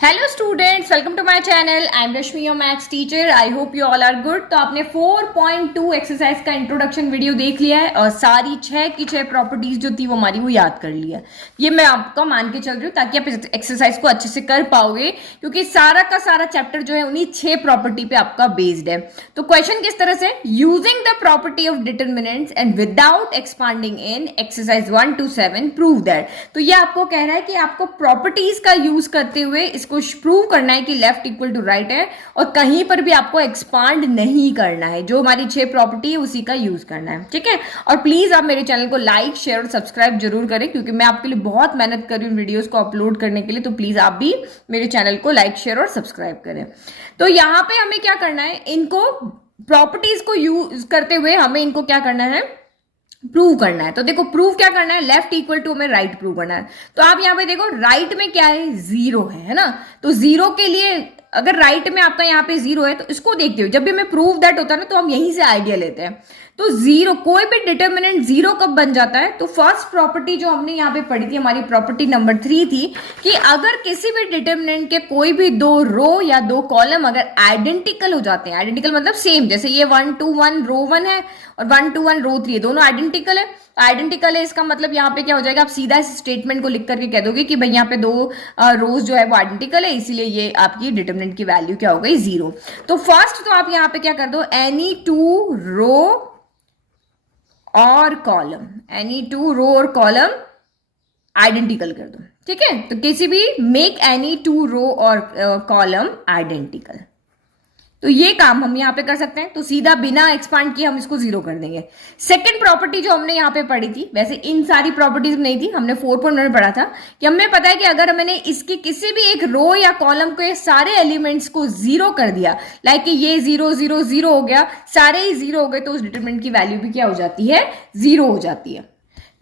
Hello students, welcome to my channel. I am Rashmi, your maths teacher. I hope you all are good. तो आपने 4.2 exercise का introduction video देख लिया है और सारी 6 की 6 प्रॉपर्टीज जो थी वो हमारी वो याद कर लिया। ये मैं आपका मान के चल रही हूँ ताकि आप एक्सरसाइज को अच्छे से कर पाओगे, क्योंकि सारा का सारा चैप्टर जो है उन्हीं 6 प्रॉपर्टी पे आपका बेस्ड है। तो क्वेश्चन किस तरह से, using the property of determinants and without expanding in exercise 1 to 7 prove that. तो ये आपको कह रहा है कि आपको प्रॉपर्टीज का यूज करते हुए इसको प्रूव करना है कि लेफ्ट इक्वल टू राइट है और कहीं पर भी आपको एक्सपांड नहीं करना है। जो हमारी 6 प्रॉपर्टी है उसी का यूज करना है, ठीक है। और प्लीज आप मेरे चैनल को लाइक, शेयर और सब्सक्राइब जरूर करें, क्योंकि मैं आपके लिए बहुत मेहनत कर रही हूँ वीडियोस को अपलोड करने के लिए। तो प्लीज आप भी मेरे चैनल को लाइक, शेयर और सब्सक्राइब करें। तो यहाँ पे हमें क्या करना है, इनको प्रॉपर्टीज को यूज करते हुए हमें इनको क्या करना है, प्रूव करना है। तो देखो प्रूव क्या करना है, लेफ्ट इक्वल टू हमें राइट प्रूव करना है। तो आप यहां पे देखो राइट में क्या है, जीरो है ना। तो जीरो के लिए अगर राइट में आपका यहाँ पे जीरो है तो इसको देखते हुए जब भी हमें प्रूव दैट होता है ना तो हम यहीं से आइडिया लेते हैं। तो जीरो, कोई भी डिटर्मिनेंट जीरो कब बन जाता है, तो फर्स्ट प्रॉपर्टी जो हमने यहाँ पे पढ़ी थी, हमारी प्रॉपर्टी नंबर 3 थी कि अगर किसी भी डिटर्मिनेंट के कोई भी 2 रो या 2 कॉलम अगर आइडेंटिकल हो जाते हैं, आइडेंटिकल मतलब सेम, जैसे ये 1 to 1 रो 1 है और 1 to 1 रो 3 है, दोनों आइडेंटिकल है। आइडेंटिकल है इसका मतलब यहाँ पे क्या हो जाएगा, आप सीधा इस स्टेटमेंट को लिख करके कह दोगे कि भाई यहाँ पे 2 रोज जो है वो आइडेंटिकल है, इसीलिए ये आपकी डिटर्मिनेंट की वैल्यू क्या हो गई, जीरो। तो फर्स्ट तो आप यहाँ पे क्या कर दो, एनी 2 रो और कॉलम, एनी 2 रो और कॉलम आइडेंटिकल कर दो, ठीक है। तो किसी भी मेक एनी 2 रो और कॉलम आइडेंटिकल, तो ये काम हम यहां पे कर सकते हैं। तो सीधा बिना एक्सपांड किए हम इसको जीरो कर देंगे। सेकंड प्रॉपर्टी जो हमने यहां पे पढ़ी थी, वैसे इन सारी प्रॉपर्टीज में नहीं थी, हमने 4.1 में पढ़ा था कि हमें पता है कि अगर मैंने इसके किसी भी एक रो या कॉलम के सारे एलिमेंट्स को जीरो कर दिया, लाइक कि ये 0 0 0 हो गया, सारे ही जीरो हो गए, तो उस डिटरमिनेंट की वैल्यू भी क्या हो जाती है, जीरो हो जाती है,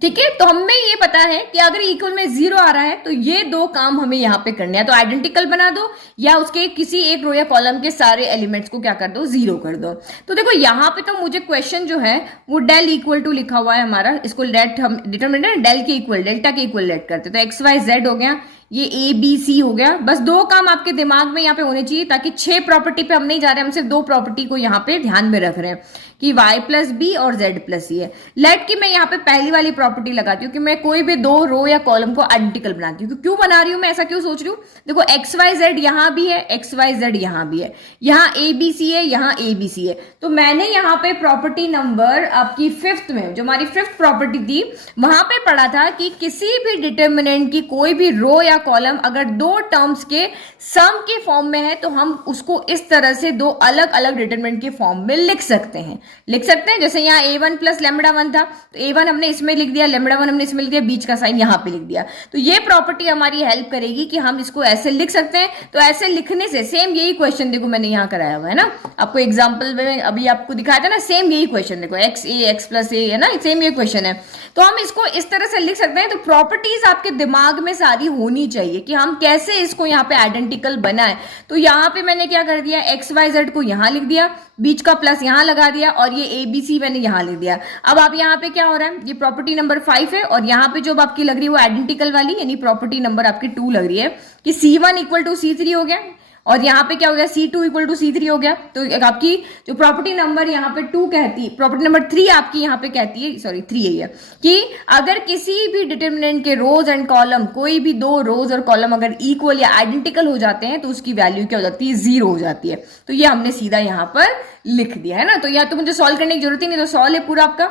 ठीक है। तो हमें ये पता है कि अगर इक्वल में जीरो आ रहा है तो ये 2 काम हमें यहां पे करने हैं। तो आइडेंटिकल बना दो या उसके किसी एक रो या कॉलम के सारे एलिमेंट्स को क्या कर दो, जीरो कर दो। तो देखो यहां पे तो मुझे क्वेश्चन जो है वो डेल इक्वल टू लिखा हुआ है हमारा, इसको लेट हम डिटरमिनेंट डेल के इक्वल, डेल्टा के इक्वल लेट करते। तो एक्स वाई जेड हो गया, ये ए बी सी हो गया। बस 2 काम आपके दिमाग में यहाँ पे होने चाहिए, ताकि 6 प्रॉपर्टी पे हम नहीं जा रहे, हम सिर्फ 2 प्रॉपर्टी को यहाँ पे ध्यान में रख रहे हैं कि y प्लस बी और z प्लस सी है। लेट की मैं यहाँ पे पहली वाली प्रॉपर्टी लगाती हूँ कि मैं कोई भी 2 रो या कॉलम को आइडेंटिकल बनाती हूँ। क्यों बना रही हूँ मैं, ऐसा क्यों सोच रही हूँ, देखो एक्स वाई जेड यहाँ भी है, एक्स वाई जेड यहाँ भी है, यहाँ ए बी सी है, यहाँ ए बी सी है। तो मैंने यहाँ पे प्रॉपर्टी नंबर आपकी 5th में, जो हमारी 5th प्रॉपर्टी थी, वहां पे पढ़ा था कि किसी भी डिटर्मिनेंट की कोई भी रो या कॉलम अगर 2 टर्म्स के सम के फॉर्म में है तो हम उसको इस तरह से 2 अलग अलग डिटर्मिनेंट के फॉर्म में लिख सकते हैं। जैसे यहाँ a1 प्लस लेमडा 1 था, तो a1 हमने इसमें लिख दिया, लेमडा 1 हमने इसमें लिख दिया, बीच का साइन यहाँ पे लिख दिया। तो ये प्रॉपर्टी हमारी हेल्प करेगी कि हम इसको ऐसे लिख सकते हैं। तो ऐसे लिखने से सेम यही क्वेश्चन देखो मैंने यहाँ कराया हुआ है ना, आपको एग्जाम्पल में अभी आपको दिखाया था ना, सेम यही क्वेश्चन देखो, एक्स ए एक्स प्लस ए है ना, सेम ये क्वेश्चन है। तो हम इसको इस तरह से लिख सकते हैं। तो प्रॉपर्टीज आपके दिमाग में सारी होनी चाहिए कि हम कैसे इसको यहाँ पे आइडेंटिकल बनाए। तो यहाँ पे मैंने क्या कर दिया, एक्स वाई जेड को यहाँ लिख दिया, बीच का प्लस यहाँ लगा दिया, और ये ए बी सी मैंने यहाँ लिख दिया। अब आप यहाँ पे क्या हो रहा है, ये प्रॉपर्टी नंबर 5 है और यहाँ पे जो आपकी लग रही है वो आइडेंटिकल वाली, यानी प्रॉपर्टी नंबर आपकी 2 लग रही है कि C1 इक्वल टू C3 हो गया, और यहाँ पे क्या हो गया, C2 इक्वल टू C3 हो गया। तो आपकी जो प्रॉपर्टी नंबर यहाँ पे 2 कहती है, प्रॉपर्टी नंबर 3 आपकी यहाँ पे कहती है, सॉरी 3 है ये, कि अगर किसी भी डिटर्मिनेंट के रोज एंड कॉलम, कोई भी 2 रोज और कॉलम अगर इक्वल या आइडेंटिकल हो जाते हैं तो उसकी वैल्यू क्या हो जाती है, जीरो हो जाती है। तो ये हमने सीधा यहाँ पर लिख दिया है ना। तो यहाँ तो मुझे सॉल्व करने की जरूरत ही नहीं, तो सॉल्व है पूरा आपका,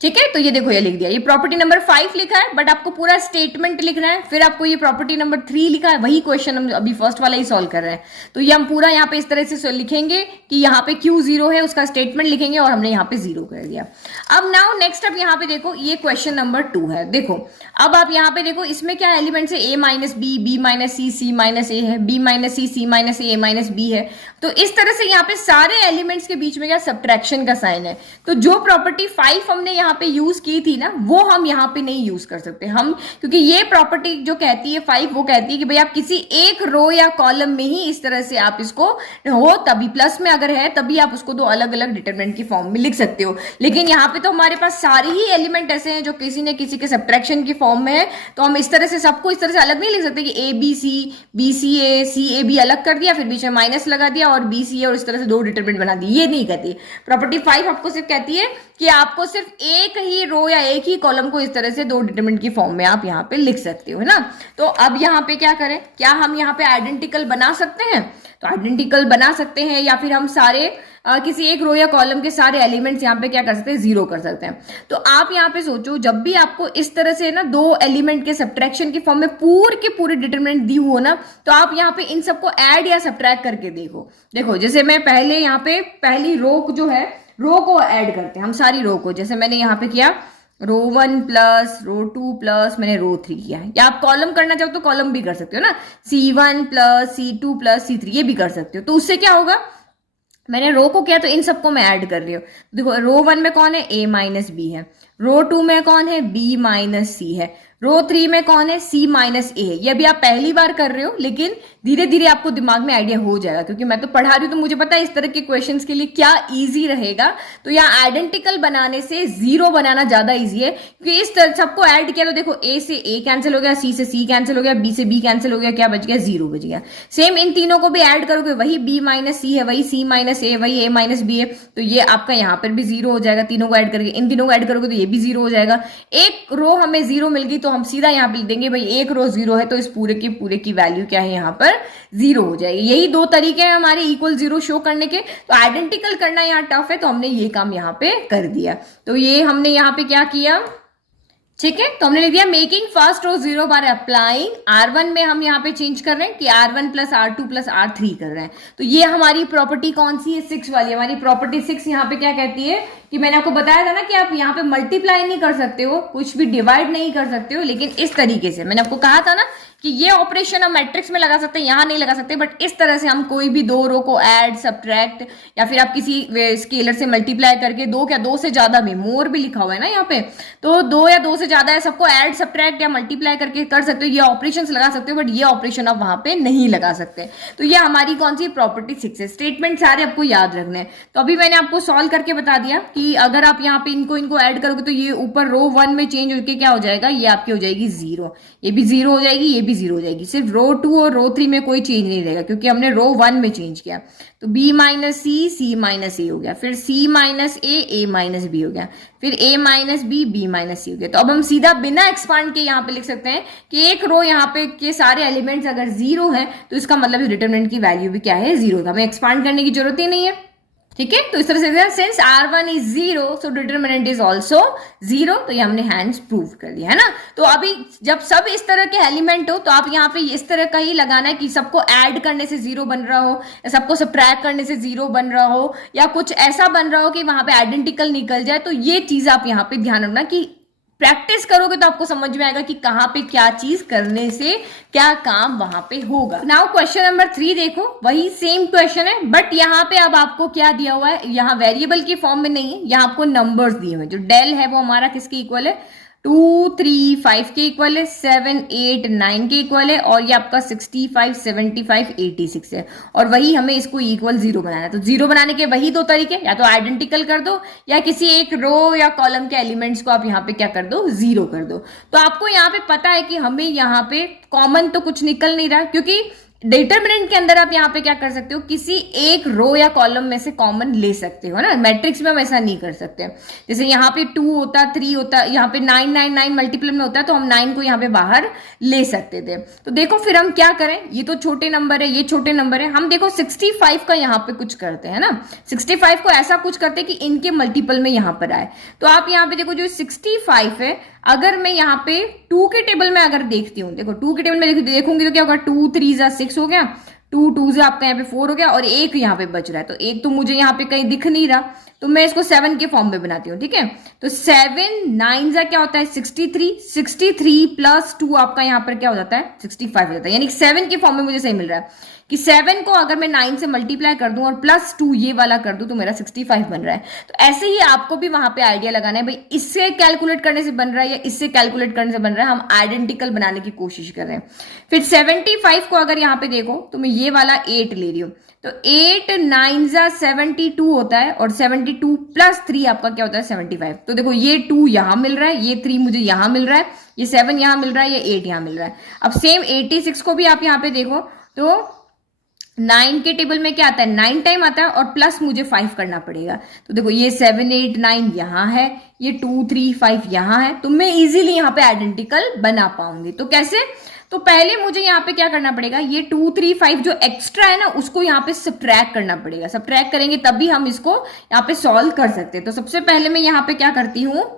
ठीक है। तो ये देखो ये लिख दिया, ये प्रॉपर्टी नंबर 5 लिखा है, बट आपको पूरा स्टेटमेंट लिखना है। फिर आपको ये प्रॉपर्टी नंबर 3 लिखा है, वही क्वेश्चन हम अभी फर्स्ट वाला ही सॉल्व कर रहे हैं। तो ये हम पूरा यहाँ पे इस तरह से लिखेंगे कि यहाँ पे क्यू जीरो है, उसका स्टेटमेंट लिखेंगे और हमने यहाँ पे जीरो कर दिया। अब नाउ नेक्स्ट, अब यहाँ पे देखो ये क्वेश्चन नंबर 2 है। देखो अब आप यहाँ पे देखो इसमें क्या एलिमेंट्स है, a minus b, b minus c, c minus a है, b minus c, c minus a minus b है। तो इस तरह से यहाँ पे सारे एलिमेंट्स के बीच में क्या सब्ट्रैक्शन का साइन है। तो जो प्रॉपर्टी 5 हमने यहाँ यहाँ पे यूज की थी ना वो हम यहाँ पे नहीं यूज कर सकते हम, क्योंकि ये प्रॉपर्टी जो कहती है 5 वो कहती है कि भाई आप किसी एक रो या कॉलम में ही इस तरह से आप इसको हो, तभी प्लस में अगर है तभी आप उसको दो अलग अलग डिटरमिनेंट की फॉर्म में लिख सकते हो। लेकिन यहाँ पे तो हमारे पास सारे ही एलिमेंट ऐसे हैं जो किसी न किसी के सब्ट्रैक्शन की फॉर्म में है, तो हम इस तरह से सबको इस तरह से अलग नहीं लिख सकते कि ए b C A C A B अलग कर दिया, फिर बीच में माइनस लगा दिया और बी सी ए और इस तरह से दो डिटरमिनेंट बना दिए। ये नहीं कहती प्रॉपर्टी 5, आपको सिर्फ कहती है कि आपको सिर्फ एक ही रो या एक ही कॉलम को इस तरह से दो डिटरमिनेंट की फॉर्म में आप यहाँ पे लिख सकते हो, है ना। तो अब यहाँ पे क्या करें, क्या हम यहाँ पे आइडेंटिकल बना सकते हैं? तो आइडेंटिकल बना सकते हैं, या फिर हम सारे किसी एक रो या कॉलम के सारे एलिमेंट्स यहाँ पे क्या कर सकते हैं, जीरो कर सकते हैं। तो आप यहाँ पे सोचो, जब भी आपको इस तरह से ना दो एलिमेंट के सब्ट्रैक्शन की फॉर्म में पूरे के पूरे डिटरमिनेंट दी हो ना, तो आप यहाँ पे इन सबको ऐड या सब्ट्रैक्ट करके देखो जैसे मैं पहले यहाँ पे पहली रो जो है, रो को ऐड करते हैं हम सारी रो को, जैसे मैंने यहाँ पे किया रो 1 प्लस रो 2 प्लस मैंने रो 3 किया है। या आप कॉलम करना चाहो तो कॉलम भी कर सकते हो ना, C1 plus C2 plus C3 ये भी कर सकते हो। तो उससे क्या होगा, मैंने रो को किया तो इन सबको मैं ऐड कर रही हूँ। देखो रो 1 में कौन है, A माइनस बी है, रो 2 में कौन है, B माइनस सी है, रो 3 में कौन है, C माइनस ए है। ये अभी आप पहली बार कर रहे हो, लेकिन धीरे धीरे आपको दिमाग में आइडिया हो जाएगा, क्योंकि मैं तो पढ़ा रही हूँ तो मुझे पता है इस तरह के क्वेश्चंस के लिए क्या इजी रहेगा। तो यहाँ आइडेंटिकल बनाने से जीरो बनाना ज्यादा इजी है, क्योंकि इस तरह सबको ऐड किया तो देखो A से A कैंसिल हो गया, C से C कैंसिल हो गया, B से B कैंसिल हो गया, क्या बच गया, जीरो बच गया। सेम इन तीनों को भी ऐड करोगे, वही B माइनस सी है, वही C माइनस ए, वही A माइनस बी है, तो ये आपका यहाँ पर भी जीरो हो जाएगा। तीनों को ऐड करके इन तीनों को ऐड करोगे तो ये भी जीरो हो जाएगा। एक रो हमें जीरो मिल गई तो हम सीधा यहाँ पे लिख देंगे भाई एक रो जीरो है, तो इस पूरे की वैल्यू क्या है, यहाँ पर जीरो हो जाएगी। यही दो तरीके हैं हमारे इक्वल जीरो शो करने के। तो आइडेंटिकल करना यहाँ टफ है, तो हमने ये काम यहाँ पे कर दिया। तो ये हमने यहाँ पे क्या किया, ठीक है, तो हमने लिख दिया making first row zero bar applying R1 में हम यहाँ पे चेंज कर रहे हैं कि R1 plus R2 plus R3 कर रहे हैं। तो ये हमारी प्रॉपर्टी कौन सी है, 6 वाली। हमारी प्रॉपर्टी 6 यहाँ पे क्या कहती है कि मैंने आपको बताया था ना कि आप यहाँ पे मल्टीप्लाई नहीं कर सकते हो, कुछ भी डिवाइड नहीं कर सकते हो, लेकिन इस तरीके से मैंने आपको कहा था ना कि ये ऑपरेशन हम मैट्रिक्स में लगा सकते हैं, यहाँ नहीं लगा सकते, बट इस तरह से हम कोई भी दो रो को ऐड सब्ट्रैक्ट या फिर आप किसी स्केलर से मल्टीप्लाई करके दो या दो से ज्यादा भी, मोर भी लिखा हुआ है ना यहाँ पे, तो दो या दो से ज्यादा है सबको ऐड सब्ट्रैक्ट या मल्टीप्लाई करके कर सकते हो, ये ऑपरेशन लगा सकते हो, बट ये ऑपरेशन आप वहां पे नहीं लगा सकते। तो ये हमारी कौन सी प्रॉपर्टी 6 है। स्टेटमेंट सारे आपको याद रखने हैं। तो अभी मैंने आपको सॉल्व करके बता दिया कि अगर आप यहाँ पे इनको ऐड करोगे तो ये ऊपर रो 1 में चेंज होकर क्या हो जाएगा, ये आपकी हो जाएगी जीरो, ये भी जीरो हो जाएगी, ये भी जीरो हो जाएगी। सिर्फ रो 2 और रो 3 में कोई चेंज नहीं रहेगा, क्योंकि हमने रो 1 में चेंज किया। तो B माइनस सी, C माइनस ए हो गया, फिर C minus a minus B हो गया, फिर A माइनस बी माइनस सी हो गया। तो अब हम सीधा बिना एक्सपांड के यहाँ पे लिख सकते हैं कि एक रो यहाँ पे के सारे एलिमेंट्स अगर जीरो है तो इसका मतलब डिटरमिनेंट की वैल्यू भी क्या है, जीरो। हमें एक्सपांड करने की जरूरत ही नहीं है, ठीक है। तो इस तरह से since R1 is zero so determinant is also zero, तो ये हमने हैंड्स प्रूव कर दिया, है ना। तो अभी जब सब इस तरह के एलिमेंट हो तो आप यहाँ पे इस तरह का ही लगाना है कि सबको ऐड करने से जीरो बन रहा हो, या सबको सब्ट्रैक्ट करने से जीरो बन रहा हो, या कुछ ऐसा बन रहा हो कि वहां पे आइडेंटिकल निकल जाए। तो ये चीज आप यहाँ पे ध्यान रखना कि प्रैक्टिस करोगे तो आपको समझ में आएगा कि कहां पे क्या चीज करने से क्या काम वहां पे होगा। नाउ क्वेश्चन नंबर 3 देखो, वही सेम क्वेश्चन है, बट यहाँ पे अब आपको क्या दिया हुआ है, यहाँ वेरिएबल की फॉर्म में नहीं है, यहाँ आपको नंबर्स दिए हुए हैं। जो डेल है वो हमारा किसके इक्वल है, 2, 3, 5 के इक्वल है, 7, 8, 9 के इक्वल है, और ये आपका 65, 75, 86 है। और वही हमें इसको इक्वल जीरो बनाना है। तो जीरो बनाने के वही दो तरीके, या तो आइडेंटिकल कर दो या किसी एक रो या कॉलम के एलिमेंट्स को आप यहाँ पे क्या कर दो, जीरो कर दो। तो आपको यहाँ पे पता है कि हमें यहाँ पे कॉमन तो कुछ निकल नहीं रहा, क्योंकि डिटरमिनेंट के अंदर आप यहाँ पे क्या कर सकते हो, किसी एक रो या कॉलम में से कॉमन ले सकते हो ना। मैट्रिक्स में हम ऐसा नहीं कर सकते। जैसे यहाँ पे 2 होता, 3 होता, यहाँ पे 9 9 9 मल्टीपल में होता है, तो हम 9 को यहाँ पे बाहर ले सकते थे। तो देखो फिर हम क्या करें, ये तो छोटे नंबर है, ये छोटे नंबर है, हम देखो 65 का यहाँ पे कुछ करते हैं ना। 65 को ऐसा कुछ करते हैं कि इनके मल्टीपल में यहाँ पर आए। तो आप यहाँ पे देखो जो 65 है, अगर मैं यहाँ पे 2 के टेबल में अगर देखती हूँ, देखो 2 के टेबल में देखूंगी तो क्या होगा, 2 3 6 हो गया, टू टू से आपका यहाँ पे 4 हो गया और एक यहाँ पे बच रहा है, तो एक तो मुझे यहाँ पे कहीं दिख नहीं रहा, तो मैं इसको 7 के फॉर्म में बनाती हूँ, ठीक है। तो 7 9 क्या होता है 63, 63 प्लस 2 आपका यहाँ पर क्या हो जाता है 65 हो जाता है, यानी 7 के फॉर्म में मुझे सही मिल रहा है कि 7 को अगर मैं 9 से मल्टीप्लाई कर दूं और प्लस 2 ये वाला कर दूं तो मेरा 65 बन रहा है। तो ऐसे ही आपको भी वहां पे आइडिया लगाना है, भाई इससे कैलकुलेट करने से बन रहा है या इससे कैलकुलेट करने से बन रहा है, हम आइडेंटिकल बनाने की कोशिश कर रहे हैं। फिर 75 को अगर यहाँ पे देखो तो मैं ये वाला 8 ले रही हूँ, तो 8 9 72 होता है और 72 प्लस 3 आपका क्या होता है 75। तो देखो ये 2 यहां मिल रहा है, ये 3 मुझे यहां मिल रहा है, ये 7 यहां मिल रहा है, ये 8 यहां मिल रहा है। अब सेम 86 को भी आप यहाँ पे देखो तो 9 के टेबल में क्या आता है 9 टाइम आता है और प्लस मुझे 5 करना पड़ेगा। तो देखो ये 7 8 9 यहां है, ये 2 3 5 यहां है, तो मैं इजीली यहाँ पे आइडेंटिकल बना पाऊंगी। तो कैसे, तो पहले मुझे यहाँ पे क्या करना पड़ेगा, ये 2 3 5 जो एक्स्ट्रा है ना उसको यहाँ पे सब्ट्रैक्ट करना पड़ेगा, सब्ट्रैक्ट करेंगे तभी हम इसको यहाँ पे सॉल्व कर सकते हैं। तो सबसे पहले मैं यहाँ पे क्या करती हूँ,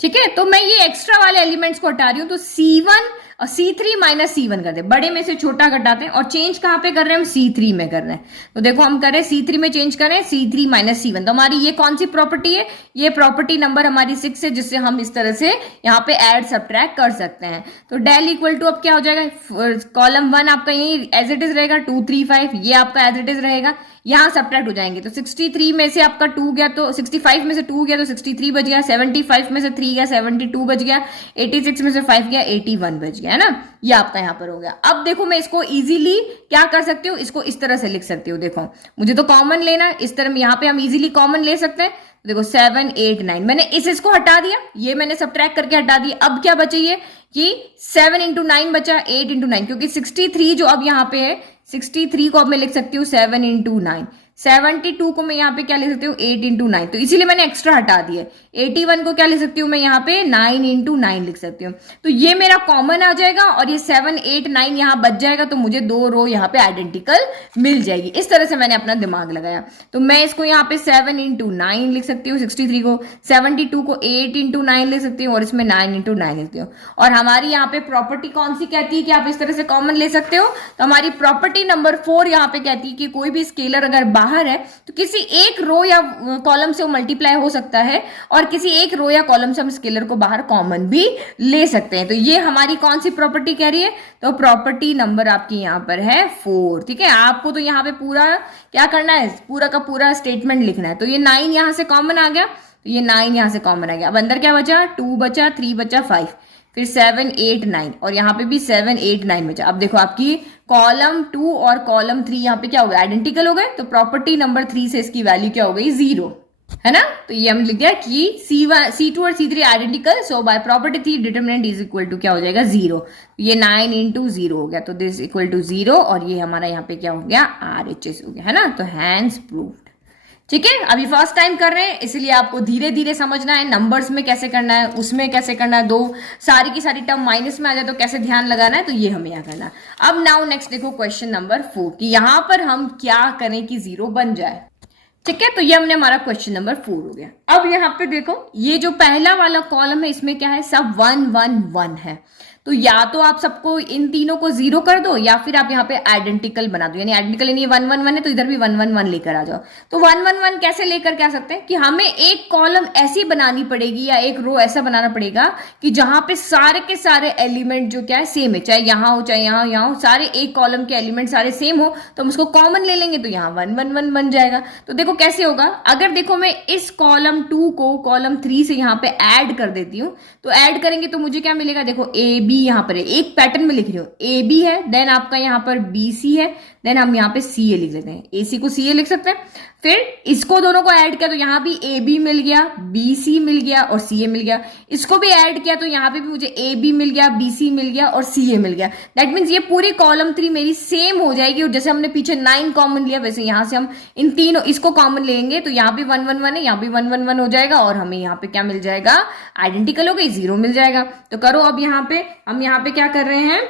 ठीक है, तो मैं ये एक्स्ट्रा वाले एलिमेंट्स को हटा रही हूं, तो C1 और C3 माइनस C1 कर दे, बड़े में से छोटा घटाते हैं और चेंज कहां पे कर रहे हैं हम C3 में कर रहे हैं। तो देखो हम कर रहे हैं C3 में चेंज कर रहे हैं, C3 माइनस C1। तो हमारी ये कौन सी प्रॉपर्टी है, ये प्रॉपर्टी नंबर हमारी 6 है, जिससे हम इस तरह से यहाँ पे ऐड सब्ट्रैक्ट कर सकते हैं। तो डेल इक्वल टू अब क्या हो जाएगा, कॉलम 1 आपका यही एज इट इज रहेगा 2 3 5, ये आपका एज इट इज रहेगा, यहां सब्ट्रैक्ट हो जाएंगे। तो 63 में से आपका 2 गया तो 65 में से 2 गया तो 63 बच गया, 75 में से 3 गया 72 बच गया, 86 में से 5 गया 81 बच गया, है ना। ये आपका यहां पर हो गया। अब देखो मैं इसको इजीली क्या कर सकती हूँ, इसको इस तरह से लिख सकती हूँ। देखो मुझे तो कॉमन लेना है, इस तरह यहाँ पे हम इजीली कॉमन ले सकते हैं। देखो 7 8 9 मैंने इसको हटा दिया, ये मैंने सब्ट्रैक्ट करके हटा दिया। अब क्या बचे ये कि 7 इंटू 9 बचा, 8 इंटू 9, क्योंकि 63 जो अब यहाँ पे है 63 को अब मैं लिख सकती हूँ 7 इंटू 9, 72 को मैं यहाँ पे क्या लिख सकती हूँ 8 इंटू 9, तो इसीलिए मैंने एक्स्ट्रा हटा दिया। 81 को क्या लिख सकती हूँ मैं यहाँ पे 9 इंटू 9 लिख सकती हूँ। तो ये मेरा कॉमन आ जाएगा और ये 7 8 9 यहाँ बच जाएगा, तो मुझे 2 रो यहाँ पे आइडेंटिकल मिल जाएगी। इस तरह से मैंने अपना दिमाग लगाया। तो मैं इसको यहाँ पे 7 इंटू 9 लिख सकती हूँ 63 को, 72 को 8 इंटू 9 लिख सकती हूँ और इसमें 9 इंटू 9 लिखती हूँ। और हमारी यहाँ पे प्रॉपर्टी कौन सी कहती है कि आप इस तरह से कॉमन ले सकते हो, तो हमारी प्रॉपर्टी नंबर 4 यहाँ पे कहती है कि कोई भी स्केलर अगर बाहर है तो किसी एक रो या कॉलम से वो मल्टीप्लाई हो सकता है और किसी एक रो या कॉलम से हम स्केलर को बाहर कॉमन भी ले सकते हैं। तो ये हमारी कौन सी प्रॉपर्टी कह रही है, तो प्रॉपर्टी नंबर आपकी यहाँ पर है 4, ठीक है। आपको तो यहाँ पे पूरा क्या करना है, पूरा का पूरा स्टेटमेंट लिखना है। तो ये 9 यहां से कॉमन आ गया, तो ये 9 यहां से कॉमन आ गया। अब अंदर क्या बचा, 2 बचा, 3 बचा, 5, फिर 7 8 9 और यहाँ पे भी 7 8 9 बचा। अब देखो आपकी कॉलम 2 और कॉलम 3 यहाँ पे क्या हो गया, आइडेंटिकल हो गए। तो प्रॉपर्टी नंबर 3 से इसकी वैल्यू क्या हो गई, 0, है ना। तो ये हम लिख दिया कि C2 और C3 identical, so by property 3 determinant is equal to क्या हो जाएगा 0। ये 9 इंटू 0 हो गया, तो दिस इक्वल टू 0 और ये हमारा यहाँ पे क्या हो गया RHS हो गया, है ना। तो हैंस प्रूव्ड, ठीक है। अभी फर्स्ट टाइम कर रहे हैं इसलिए आपको धीरे धीरे समझना है, नंबर्स में कैसे करना है, उसमें कैसे करना है, दो सारी की सारी टर्म माइनस में आ जाए तो कैसे ध्यान लगाना है, तो ये हमें यहाँ करना है। अब नाउ नेक्स्ट देखो क्वेश्चन नंबर 4 कि यहां पर हम क्या करें कि 0 बन जाए, ठीक है। तो ये हमने हमारा क्वेश्चन नंबर 4 हो गया। अब यहाँ पे देखो ये जो पहला वाला कॉलम है इसमें क्या है, सब 1 1 1 है। तो या तो आप सबको इन तीनों को 0 कर दो या फिर आप यहाँ पे आइडेंटिकल बना दो, यानी आइडेंटिकल यानी 1 1 1 है तो इधर भी 1 1 1 लेकर आ जाओ। तो 1 1 1 कैसे लेकर के आ सकते हैं कि हमें एक कॉलम ऐसी बनानी पड़ेगी या एक रो ऐसा बनाना पड़ेगा कि जहां पे सारे के सारे एलिमेंट जो क्या है सेम है, चाहे यहाँ हो चाहे यहाँ हो, सारे एक कॉलम के एलिमेंट सारे सेम हो, तो हम उसको कॉमन ले लेंगे तो यहाँ 1 1 1 बन जाएगा। तो देखो कैसे होगा, अगर देखो मैं इस कॉलम 2 को कॉलम 3 से यहाँ पे ऐड कर देती हूँ, तो ऐड करेंगे तो मुझे क्या मिलेगा, देखो ए बी यहाँ पर है, एक पैटर्न में लिख रही हूँ, ए बी है, देन आपका यहाँ पर बी सी है, देन हम यहाँ पे सी ए लिख लेते हैं, ए सी को सी ए लिख सकते हैं। फिर इसको दोनों को ऐड किया तो यहाँ भी ए बी मिल गया, बी सी मिल गया और सी ए मिल गया। इसको भी ऐड किया तो यहाँ पे भी मुझे ए बी मिल गया, बी सी मिल गया और सी ए मिल गया। दैट मीन्स ये पूरी कॉलम 3 मेरी सेम हो जाएगी। और जैसे हमने पीछे 9 कॉमन लिया वैसे यहाँ से हम इन तीनों इसको कॉमन लेंगे तो यहाँ भी 1 1 1 है, यहाँ भी 1 1 1 हो जाएगा और हमें यहाँ पे क्या मिल जाएगा, आइडेंटिकल हो गई, 0 मिल जाएगा। तो करो अब यहाँ पे हम यहाँ पे क्या कर रहे हैं,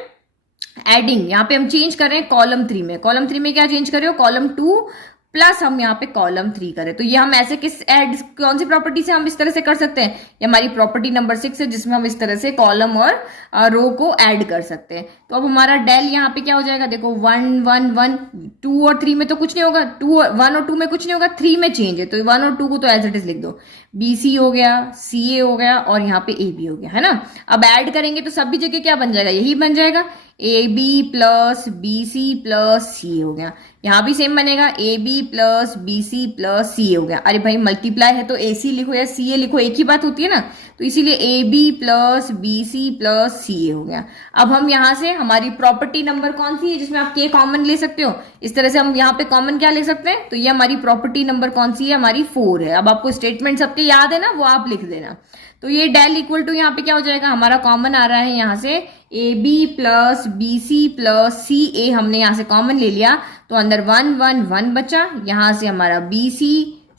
एडिंग। यहाँ पे हम चेंज कर रहे हैं कॉलम 3 में। कॉलम 3 में क्या चेंज कर रहे हो, कॉलम 2 प्लस हम यहाँ पे कॉलम 3 करें। तो ये हम ऐसे किस ऐड कौन सी प्रॉपर्टी से हम इस तरह से कर सकते हैं, ये हमारी प्रॉपर्टी नंबर 6 है जिसमें हम इस तरह से कॉलम और रो को ऐड कर सकते हैं। तो अब हमारा डेल यहाँ पे क्या हो जाएगा, देखो 1 1 1, 2 और 3 में तो कुछ नहीं होगा, 1 और 2 में कुछ नहीं होगा, 3 में चेंज है, तो 1 और 2 को तो एज इट इज लिख दो। BC हो गया, CA हो गया और यहाँ पे AB हो गया, है ना। अब ऐड करेंगे तो सभी जगह क्या बन जाएगा, यही बन जाएगा, AB plus BC plus CA हो गया। यहाँ भी सेम बनेगा, AB plus BC plus CA हो गया। अरे भाई मल्टीप्लाई है तो AC लिखो या CA लिखो, एक ही बात होती है ना, तो इसीलिए AB plus BC plus CA हो गया। अब हम यहाँ से हमारी प्रॉपर्टी नंबर कौन सी है जिसमें आप K कॉमन ले सकते हो, इस तरह से हम यहाँ पे कॉमन क्या ले सकते हैं, तो ये हमारी प्रॉपर्टी नंबर कौन सी है, हमारी 4 है। अब आपको स्टेटमेंट सबके याद है ना, वो आप लिख देना। तो ये डेल इक्वल टू यहाँ पे क्या हो जाएगा, हमारा कॉमन आ रहा है यहाँ से AB plus BC plus CA, हमने यहाँ से कॉमन ले लिया तो अंदर 1 1 1 बचा, यहाँ से हमारा BC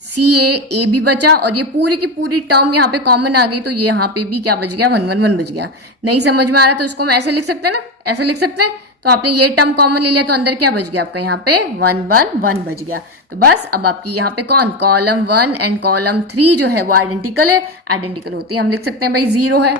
CA AB बचा और ये पूरी की पूरी टर्म यहाँ पे कॉमन आ गई, तो ये यहाँ पे भी क्या बच गया, 1 1 1 बच गया। नहीं समझ में आ रहा तो इसको हम ऐसे लिख सकते हैं ना, ऐसे लिख सकते हैं। तो आपने ये टर्म कॉमन ले लिया तो अंदर क्या बच गया आपका, यहाँ पे 1 1 1 बच गया। तो बस अब आपकी यहाँ पे कौन, कॉलम 1 एंड कॉलम 3 जो है वो आइडेंटिकल है, आइडेंटिकल होती है हम लिख सकते हैं भाई 0 है।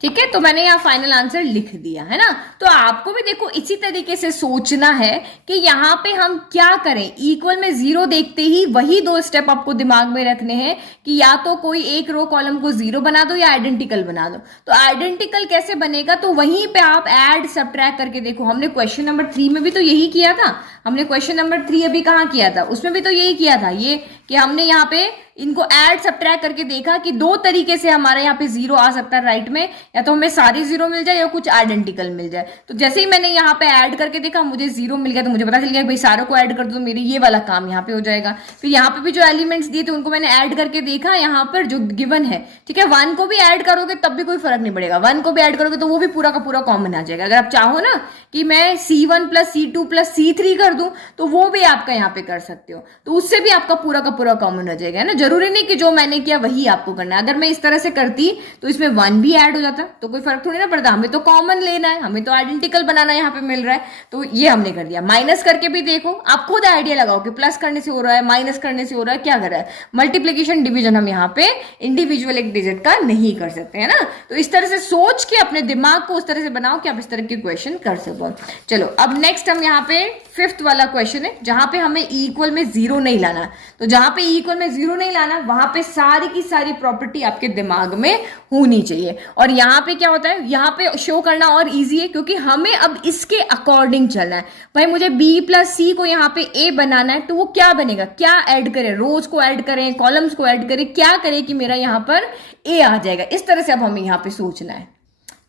ठीक है, तो मैंने यहाँ फाइनल आंसर लिख दिया है ना। तो आपको भी देखो इसी तरीके से सोचना है कि यहाँ पे हम क्या करें, इक्वल में 0 देखते ही वही 2 स्टेप आपको दिमाग में रखने हैं कि या तो कोई एक रो कॉलम को 0 बना दो या आइडेंटिकल बना दो। तो आइडेंटिकल कैसे बनेगा, तो वहीं पे आप ऐड सब्ट्रैक्ट करके देखो। हमने क्वेश्चन नंबर 3 में भी तो यही किया था, हमने क्वेश्चन नंबर 3 अभी कहाँ किया था, उसमें भी तो यही किया था, ये कि हमने यहाँ पे इनको ऐड सब्ट्रैक्ट करके देखा कि 2 तरीके से हमारे यहाँ पे 0 आ सकता है राइट में, या तो हमें सारी 0 मिल जाए या कुछ आइडेंटिकल मिल जाए। तो जैसे ही मैंने यहाँ पे ऐड करके देखा मुझे 0 मिल गया, तो मुझे पता चल गया भाई सारों को ऐड कर दो तो मेरे ये वाला काम यहाँ पे हो जाएगा। फिर यहाँ पे भी जो एलिमेंट्स दिए थे उनको मैंने ऐड करके देखा, यहाँ पर जो गिवन है, ठीक है, 1 को भी ऐड करोगे तब भी कोई फर्क नहीं पड़ेगा, 1 को भी ऐड करोगे तो वो भी पूरा का पूरा कॉमन आ जाएगा। अगर आप चाहो ना कि मैं C1 plus C2 plus C3 कर दूं तो वो भी आपका यहाँ पे कर सकते हो, तो उससे भी आपका पूरा का पूरा कॉमन हो जाएगा, है ना। जरूरी नहीं कि जो मैंने किया वही आपको करना है। अगर मैं इस तरह से करती तो इसमें 1 भी ऐड हो जाता तो कोई फर्क थोड़ी ना पड़ता, हमें तो कॉमन लेना है, हमें तो आइडेंटिकल बनाना यहाँ पे मिल रहा है, तो ये हमने कर दिया। माइनस करके भी देखो, आप खुद आइडिया लगाओ कि प्लस करने से हो रहा है, माइनस करने से हो रहा है, क्या कर रहा है। मल्टीप्लीकेशन डिवीजन हम यहाँ पे इंडिविजुअल एक डिजिट का नहीं कर सकते, है ना। तो इस तरह से सोच के अपने दिमाग को उस तरह से बनाओ कि आप इस तरह के क्वेश्चन कर सको। चलो अब नेक्स्ट हम यहाँ पे 5th वाला क्वेश्चन है जहां पे हमें इक्वल में 0 नहीं लाना। तो जहां पे इक्वल में 0 नहीं लाना वहां पे सारी की सारी प्रॉपर्टी आपके दिमाग में होनी चाहिए। और यहाँ पे क्या होता है, यहाँ पे शो करना और इजी है क्योंकि हमें अब इसके अकॉर्डिंग चलना है। भाई मुझे B प्लस C को यहाँ पे A बनाना है, तो वो क्या बनेगा, क्या ऐड करें, रोज को ऐड करें, कॉलम्स को ऐड करें, क्या करें कि मेरा यहाँ पर A आ जाएगा। इस तरह से अब हमें यहाँ पे सोचना है,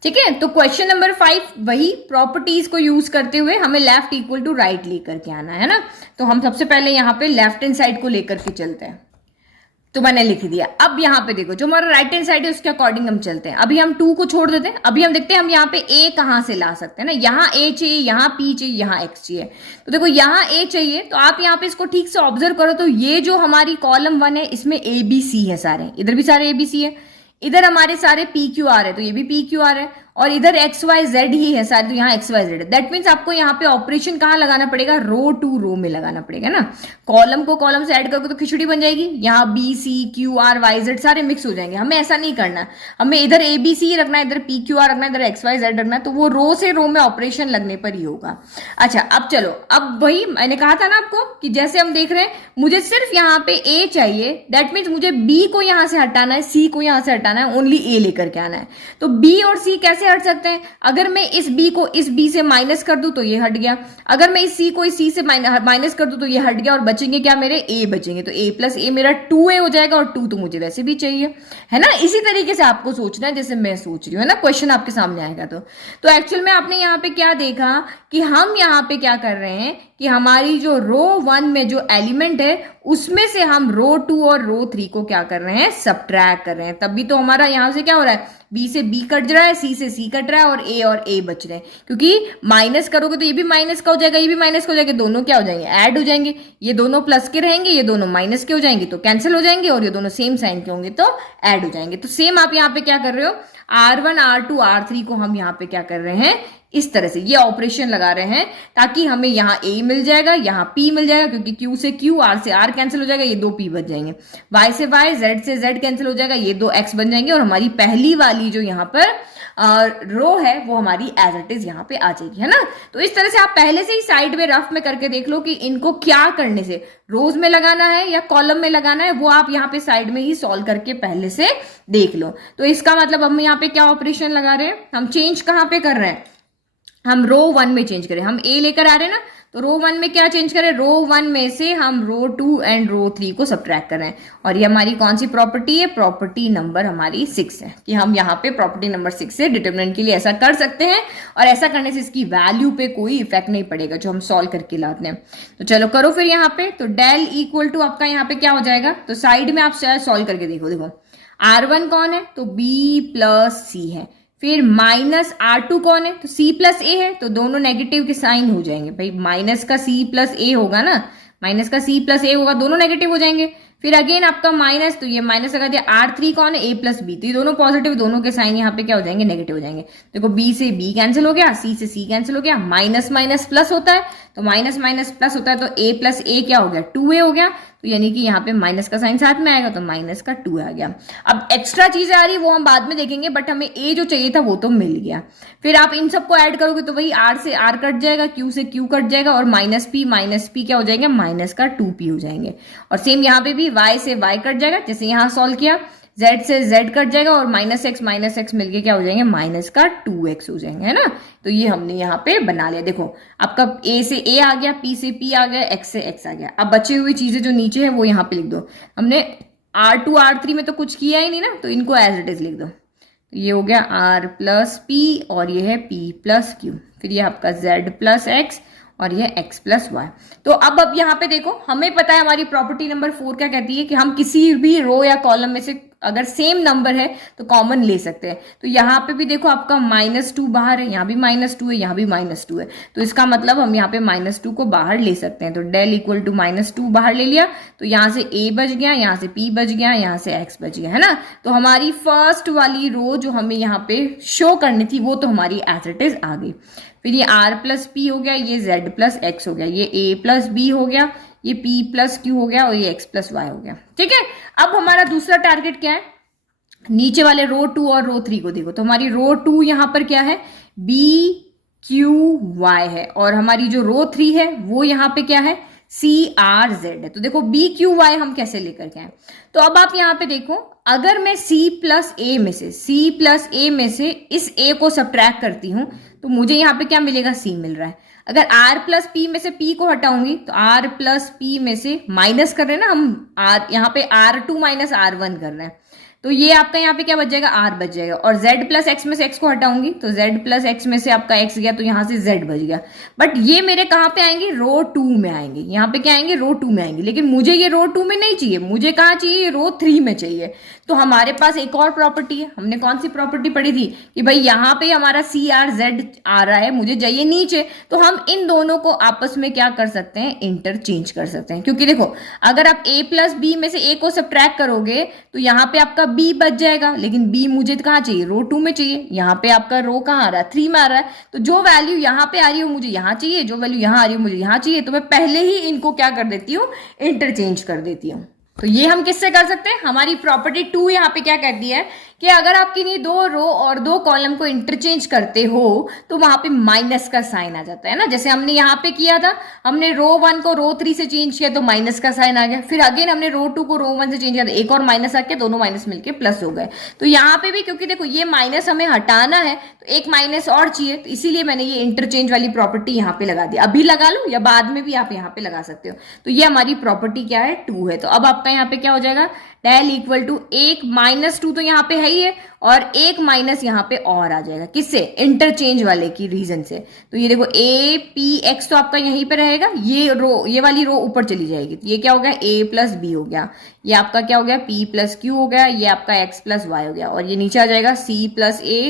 ठीक है। तो क्वेश्चन नंबर 5 वही प्रॉपर्टीज को यूज करते हुए हमें लेफ्ट इक्वल टू राइट लेकर के आना है ना। तो हम सबसे पहले यहाँ पे लेफ्ट हैंड साइड को लेकर के चलते हैं, तो मैंने लिख दिया। अब यहाँ पे देखो जो हमारा राइट हैंड साइड है उसके अकॉर्डिंग हम चलते हैं। अभी हम 2 को छोड़ देते हैं, अभी हम देखते हैं हम यहाँ पे A कहाँ से ला सकते हैं ना। यहाँ A चाहिए, यहाँ P चाहिए, यहाँ X चाहिए। तो देखो यहाँ A चाहिए तो आप यहाँ पे इसको ठीक से ऑब्जर्व करो, तो ये जो हमारी कॉलम 1 है इसमें ABC है सारे, इधर भी सारे ABC है, इधर हमारे सारे PQR है तो ये भी PQR है, और इधर XYZ ही है सारे, तो यहाँ XYZ है। दैट मीन्स आपको यहाँ पे ऑपरेशन कहाँ लगाना पड़ेगा, रो टू रो में लगाना पड़ेगा ना। कॉलम को कॉलम से ऐड करोगे तो खिचड़ी बन जाएगी, यहाँ BCQRYZ सारे मिक्स हो जाएंगे। हमें ऐसा नहीं करना, हमें इधर ABC रखना है, इधर PQR रखना है, इधर XYZ रखना है, तो वो रो से रो में ऑपरेशन लगने पर ही होगा। अच्छा अब चलो, अब वही मैंने कहा था ना आपको कि जैसे हम देख रहे हैं मुझे सिर्फ यहाँ पे A चाहिए, दैट मीन्स मुझे B को यहाँ से हटाना है, C को यहाँ से हटाना है, ओनली A लेकर के आना है। तो B और C कैसे हट सकते हैं, अगर मैं इस B को इस B से माइनस कर दूं तो ये हट गया, अगर मैं इस C को इस C से माइनस कर दूं तो ये हट गया, और बचेंगे क्या मेरे A बचेंगे। तो A प्लस A मेरा 2A हो जाएगा, और 2 तो मुझे वैसे भी चाहिए, है ना। इसी तरीके से आपको सोचना है जैसे मैं सोच रही हूँ, है ना। क्वेश्चन आपके सामने आएगा तो एक्चुअल में आपने यहाँ पे क्या देखा कि हम यहाँ पे क्या कर रहे हैं कि हमारी जो रो 1 में जो एलिमेंट है उसमें से हम रो 2 और रो 3 को क्या कर रहे हैं, सब्ट्रैक्ट कर रहे हैं। तभी तो हमारा यहाँ से क्या हो रहा है, B से B कट रहा है, C से C कट रहा है, और A बच रहे हैं। क्योंकि माइनस करोगे तो ये भी माइनस का हो जाएगा, ये भी माइनस का हो जाएगा, दोनों क्या हो जाएंगे, ऐड हो जाएंगे। ये दोनों प्लस के रहेंगे, ये दोनों माइनस के हो जाएंगे तो कैंसिल हो जाएंगे, और ये दोनों सेम साइन के होंगे तो ऐड हो जाएंगे। तो सेम आप यहाँ पे क्या कर रहे हो, R1 R2 R3 को हम यहाँ पे क्या कर रहे हैं, इस तरह से ये ऑपरेशन लगा रहे हैं ताकि हमें यहाँ a मिल जाएगा, यहाँ p मिल जाएगा, क्योंकि q से q, r से r कैंसिल हो जाएगा, ये दो p बच जाएंगे, y से y, z से z कैंसिल हो जाएगा, ये दो x बन जाएंगे, और हमारी पहली वाली जो यहाँ पर रो है वो हमारी एज इट इज यहाँ पे आ जाएगी, है ना। तो इस तरह से आप पहले से ही साइड में रफ में करके देख लो कि इनको क्या करने से, रोज में लगाना है या कॉलम में लगाना है, वो आप यहाँ पे साइड में ही सॉल्व करके पहले से देख लो। तो इसका मतलब हम यहाँ पे क्या ऑपरेशन लगा रहे हैं, हम चेंज कहाँ पे कर रहे हैं, हम रो 1 में चेंज करें, हम a लेकर आ रहे हैं ना, तो रो 1 में क्या चेंज करें, रो 1 में से हम रो 2 एंड रो 3 को सब्ट्रैक्ट कर रहे हैं। और ये हमारी कौन सी प्रॉपर्टी है, प्रॉपर्टी नंबर हमारी 6 है, कि हम यहाँ पे प्रॉपर्टी नंबर 6 से डिटरमिनेंट के लिए ऐसा कर सकते हैं, और ऐसा करने से इसकी वैल्यू पे कोई इफेक्ट नहीं पड़ेगा जो हम सॉल्व करके लाते हैं। तो चलो करो फिर यहाँ पे, तो डेल इक्वल टू आपका यहाँ पे क्या हो जाएगा, तो साइड में आप सॉल्व करके देखो, देखो R1 कौन है, तो B प्लस C है, फिर माइनस R2 कौन है, तो C प्लस ए है, तो दोनों नेगेटिव के साइन हो जाएंगे भाई, माइनस का C प्लस ए होगा ना, माइनस का C प्लस ए होगा, दोनों नेगेटिव हो जाएंगे। फिर अगेन आपका माइनस, तो ये माइनस लगा दिया, R3 कौन है, A प्लस बी, तो ये दोनों पॉजिटिव, दोनों के साइन यहाँ पे क्या हो जाएंगे, नेगेटिव हो जाएंगे। देखो B से B कैंसिल हो गया, C से C कैंसिल हो गया, माइनस माइनस प्लस होता है, तो माइनस माइनस प्लस होता है, तो A प्लस ए क्या हो गया, 2A हो गया, तो यानी कि यहाँ पे माइनस का साइन साथ में आएगा, तो माइनस का 2 आ गया। अब एक्स्ट्रा चीजें आ रही है वो हम बाद में देखेंगे, बट हमें A जो चाहिए था वो तो मिल गया। फिर आप इन सबको ऐड करोगे तो वही R से R कट जाएगा, Q से Q कट जाएगा, और माइनस P क्या हो जाएंगे, माइनस का 2P हो जाएंगे। और सेम यहाँ पे भी Y से Y कट जाएगा, जैसे यहाँ सॉल्व किया, Z से Z कट जाएगा, और माइनस x मिलके क्या हो जाएंगे, माइनस का 2x हो जाएंगे, है ना। तो ये हमने यहाँ पे बना लिया। देखो आपका A से A आ गया, P से P आ गया, X से X आ गया। अब बची हुई चीजें जो नीचे है वो यहाँ पे लिख दो। हमने R2 R3 में तो कुछ किया ही नहीं ना, तो इनको एज इट इज लिख दो। तो ये हो गया R प्लस P, और ये है P प्लस Q, फिर ये आपका Z प्लस X, और ये x प्लस वाई। तो अब यहाँ पे देखो, हमें पता है हमारी प्रॉपर्टी नंबर 4 क्या कहती है कि हम किसी भी रो या कॉलम में से अगर सेम नंबर है तो कॉमन ले सकते हैं। तो यहाँ पे भी देखो आपका -2 बाहर है, यहाँ भी -2 है, यहाँ भी -2 है, तो इसका मतलब हम यहाँ पे -2 को बाहर ले सकते हैं। तो डेल इक्वल टू -2 बाहर ले लिया, तो यहाँ से a बच गया, यहाँ से p बच गया, यहाँ से x बच गया, है ना। तो हमारी फर्स्ट वाली रो जो हमें यहाँ पे शो करनी थी वो तो हमारी एज इट इज आ गई। फिर ये r प्लस पी हो गया, ये z प्लस एक्स हो गया, ये a प्लस बी हो गया, ये p प्लस क्यू हो गया, और ये x प्लस वाई हो गया। ठीक है, अब हमारा दूसरा टारगेट क्या है, नीचे वाले रो 2 और रो 3 को देखो। तो हमारी रो 2 यहाँ पर क्या है, b q y है, और हमारी जो रो 3 है वो यहाँ पे क्या है, c r z है। तो देखो b q y हम कैसे लेकर के आए। तो अब आप यहाँ पे देखो, अगर मैं c प्लस a में से इस a को सब्ट्रैक्ट करती हूं तो मुझे यहाँ पे क्या मिलेगा, c मिल रहा है। अगर r प्लस p में से p को हटाऊंगी तो r प्लस p में से माइनस कर रहे हैं ना हम, r यहाँ पे r2 माइनस r1 कर रहे हैं, तो ये आपका यहाँ पे क्या बच जाएगा, r बच जाएगा। और z प्लस एक्स में से x को हटाऊंगी तो z प्लस एक्स में से आपका x गया, तो यहाँ से z बच गया। बट ये मेरे कहाँ पे आएंगे, रो 2 में आएंगे, यहाँ पे क्या आएंगे, रो 2 में आएंगे। लेकिन मुझे ये रो 2 में नहीं चाहिए, मुझे कहाँ चाहिए, रो 3 में चाहिए। तो हमारे पास एक और प्रॉपर्टी है, हमने कौन सी प्रॉपर्टी पढ़ी थी कि भाई यहाँ पे हमारा सी आर जेड आ रहा है, मुझे चाहिए नीचे, तो हम इन दोनों को आपस में क्या कर सकते हैं, इंटरचेंज कर सकते हैं। क्योंकि देखो अगर आप a प्लस बी में से a को सब्ट्रैक्ट करोगे तो यहाँ पे आपका b बच जाएगा, लेकिन b मुझे कहाँ चाहिए, रो 2 में चाहिए। यहाँ पे आपका रो कहाँ आ रहा है, 3 में आ रहा है। तो जो वैल्यू यहाँ पे आ रही है मुझे यहाँ चाहिए, जो वैल्यू यहाँ आ रही है मुझे यहाँ चाहिए, तो मैं पहले ही इनको क्या कर देती हूँ, इंटरचेंज कर देती हूँ। तो ये हम किससे कर सकते हैं, हमारी प्रॉपर्टी 2 यहाँ पे क्या कहती है कि अगर आप किन्हीं 2 रो और 2 कॉलम को इंटरचेंज करते हो तो वहां पे माइनस का साइन आ जाता है ना। जैसे हमने यहाँ पे किया था, हमने रो 1 को रो 3 से चेंज किया तो माइनस का साइन आ गया, फिर अगेन हमने रो 2 को रो 1 से चेंज किया तो एक और माइनस आ गया, दोनों माइनस मिलके प्लस हो गए। तो यहाँ पे भी क्योंकि देखो ये माइनस हमें हटाना है तो एक माइनस और चाहिए, तो इसीलिए मैंने ये इंटरचेंज वाली प्रॉपर्टी यहाँ पे लगा दी। अभी लगा लो या बाद में भी आप यहाँ पे लगा सकते हो। तो ये हमारी प्रॉपर्टी क्या है, 2 है। तो अब आपका यहाँ पे क्या हो जाएगा, डेल इक्वल टू एक -2 तो यहाँ पे है ही है, और एक माइनस यहाँ पे और आ जाएगा, किससे, इंटरचेंज वाले की रीजन से। तो ये देखो a p x तो आपका यहीं पे रहेगा, ये वाली रो ऊपर चली जाएगी, तो ये क्या हो गया, a प्लस बी हो गया, ये आपका क्या हो गया, p प्लस क्यू हो गया, ये आपका x प्लस वाई हो गया, और ये नीचे आ जाएगा c plus a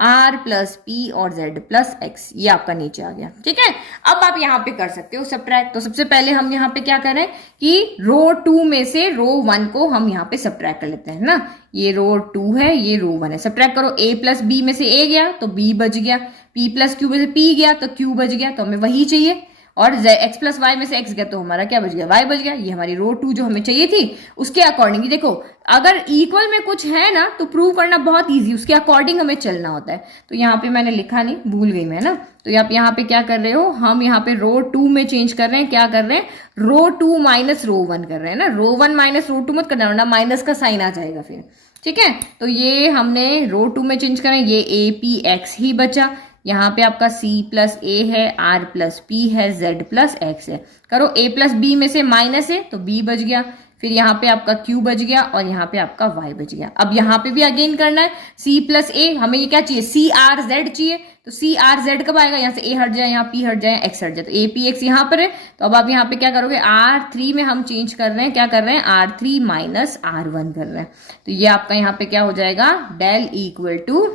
r plus p और जेड प्लस एक्स, ये आपका नीचे आ गया। ठीक है, अब आप यहाँ पे कर सकते हो सब्ट्रैक्ट। तो सबसे पहले हम यहाँ पे क्या करें कि रो 2 में से रो 1 को हम यहाँ पे सब्ट्रैक्ट कर लेते हैं ना। ये रो 2 है, ये रो 1 है, सब्ट्रैक्ट करो। ए प्लस बी में से ए गया तो बी बच गया, पी प्लस क्यू में से पी गया तो क्यू बच गया, तो हमें वही चाहिए। और एक्स प्लस वाई में से एक्स गया तो हमारा क्या बच गया, वाई बच गया। ये हमारी रो 2 जो हमें चाहिए थी उसके अकॉर्डिंग। देखो अगर इक्वल में कुछ है ना तो प्रूव करना बहुत इजी, उसके अकॉर्डिंग हमें चलना होता है। तो यहाँ पे मैंने लिखा नहीं, भूल गई मैं ना। तो आप यहाँ पे क्या कर रहे हो, हम यहाँ पे रो 2 में चेंज कर रहे हैं, क्या कर रहे हैं, रो 2 माइनस रो 1 कर रहे हैं ना। रो 1 माइनस रो 2 मत करना वरना माइनस का साइन आ जाएगा फिर। ठीक है, तो ये हमने रो 2 में चेंज करें, ये ए पी एक्स ही बचा। यहाँ पे आपका c प्लस ए है, r प्लस p है, z प्लस x है। करो a प्लस b में से माइनस है तो b बच गया, फिर यहाँ पे आपका q बच गया और यहाँ पे आपका y बच गया। अब यहाँ पे भी अगेन करना है, c प्लस ए, हमें ये क्या चाहिए, c r z चाहिए। तो c r z कब आएगा, यहाँ से a हट जाए, यहाँ p हट जाए, x हट जाए, तो a p x यहाँ पर है। तो अब आप यहाँ पे क्या करोगे, r3 में हम चेंज कर रहे हैं, क्या कर रहे हैं, r3 माइनस r1 कर रहे हैं। तो ये आपका यहाँ पे क्या हो जाएगा, डेल इक्वल टू,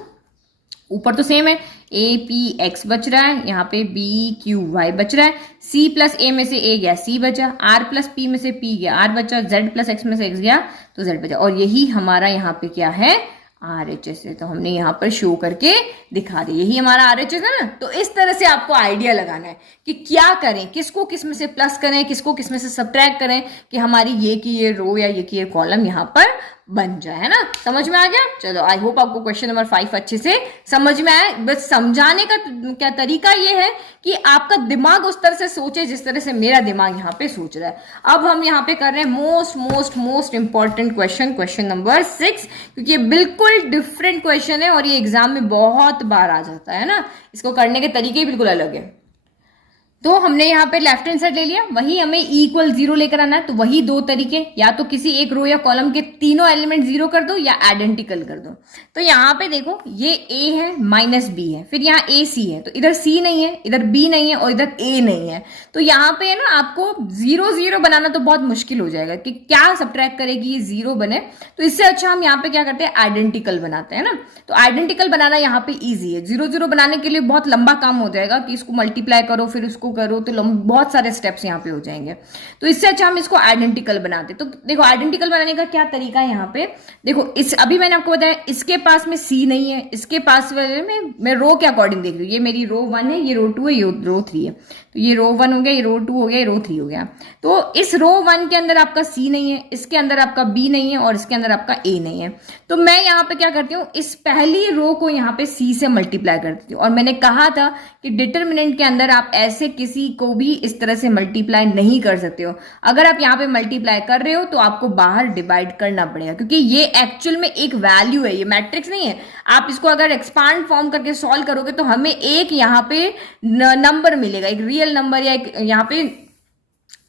ऊपर तो सेम है, ए पी एक्स बच रहा है, यहाँ पे बी क्यू वाई बच रहा है, सी प्लस ए में से ए गया सी बचा, आर प्लस पी में से पी गया आर बचा, जेड प्लस एक्स में से एक्स गया तो जेड बचा। और यही हमारा यहाँ पे क्या है, RHS है। तो हमने यहाँ पर शो करके दिखा दी, यही हमारा RHS है ना। तो इस तरह से आपको आइडिया लगाना है कि क्या करें, किसको किस में से प्लस करें, किसको किस में से सब्ट्रैक्ट करें, कि हमारी ये की ये रो या ये की ये कॉलम यहाँ पर बन जाए, है ना। समझ में आ गया। चलो आई होप आपको क्वेश्चन नंबर 5 अच्छे से समझ में आया। बस समझाने का क्या तरीका ये है कि आपका दिमाग उस तरह से सोचे जिस तरह से मेरा दिमाग यहाँ पे सोच रहा है। अब हम यहाँ पे कर रहे हैं most most most important question, question number 6, क्योंकि ये बिल्कुल डिफरेंट क्वेश्चन है और ये एग्जाम में बहुत बार आ जाता है ना। इसको करने के तरीके बिल्कुल अलग है। तो हमने यहाँ पे लेफ्ट हैंड साइड ले लिया, वही हमें इक्वल 0 लेकर आना है। तो वही दो तरीके, या तो किसी एक रो या कॉलम के तीनों एलिमेंट 0 कर दो या आइडेंटिकल कर दो। तो यहाँ पे देखो ये a है माइनस b है, फिर यहाँ a c है, तो इधर c नहीं है, इधर b नहीं है और इधर a नहीं है। तो यहाँ पे ना आपको 0 0 बनाना तो बहुत मुश्किल हो जाएगा कि क्या सब्ट्रैक्ट करेगी ये 0 बने। तो इससे अच्छा हम यहाँ पे क्या करते हैं, आइडेंटिकल बनाते हैं ना। तो आइडेंटिकल बनाना यहाँ पे ईजी है। 0 0 बनाने के लिए बहुत लंबा काम हो जाएगा कि इसको मल्टीप्लाई करो फिर उसको करो, तो बहुत सारे स्टेप्स यहाँ पे हो जाएंगे। तो इससे अच्छा हम इसको आइडेंटिकल बनाते। तो देखो आइडेंटिकल बनाने का क्या तरीका है, यहाँ पे देखो इस अभी मैंने आपको बताया इसके पास में सी नहीं है, इसके पास में मैं रो के अकॉर्डिंग देख रही हूँ। ये मेरी रो 1 है, ये रो 2 है, ये रो 3 है। तो ये रो 1 हो गया, ये रो 2 हो गया, ये रो 3 हो गया। तो इस रो 1 के अंदर आपका सी नहीं है, इसके अंदर आपका बी नहीं है और इसके अंदर आपका ए नहीं है। तो मैं यहाँ पे क्या करती हूँ, इस पहली रो को यहाँ पे सी से मल्टीप्लाई कर देती हूँ। और मैंने कहा था कि डिटर्मिनेंट के अंदर आप ऐसे किसी को भी इस तरह से मल्टीप्लाई नहीं कर सकते हो। अगर आप यहाँ पे मल्टीप्लाई कर रहे हो तो आपको बाहर डिवाइड करना पड़ेगा, क्योंकि ये एक्चुअल में एक वैल्यू है, ये मैट्रिक्स नहीं है। आप इसको अगर एक्सपांड फॉर्म करके सॉल्व करोगे तो हमें एक यहाँ पे नंबर मिलेगा, एक रियल नंबर या एक यहाँ पे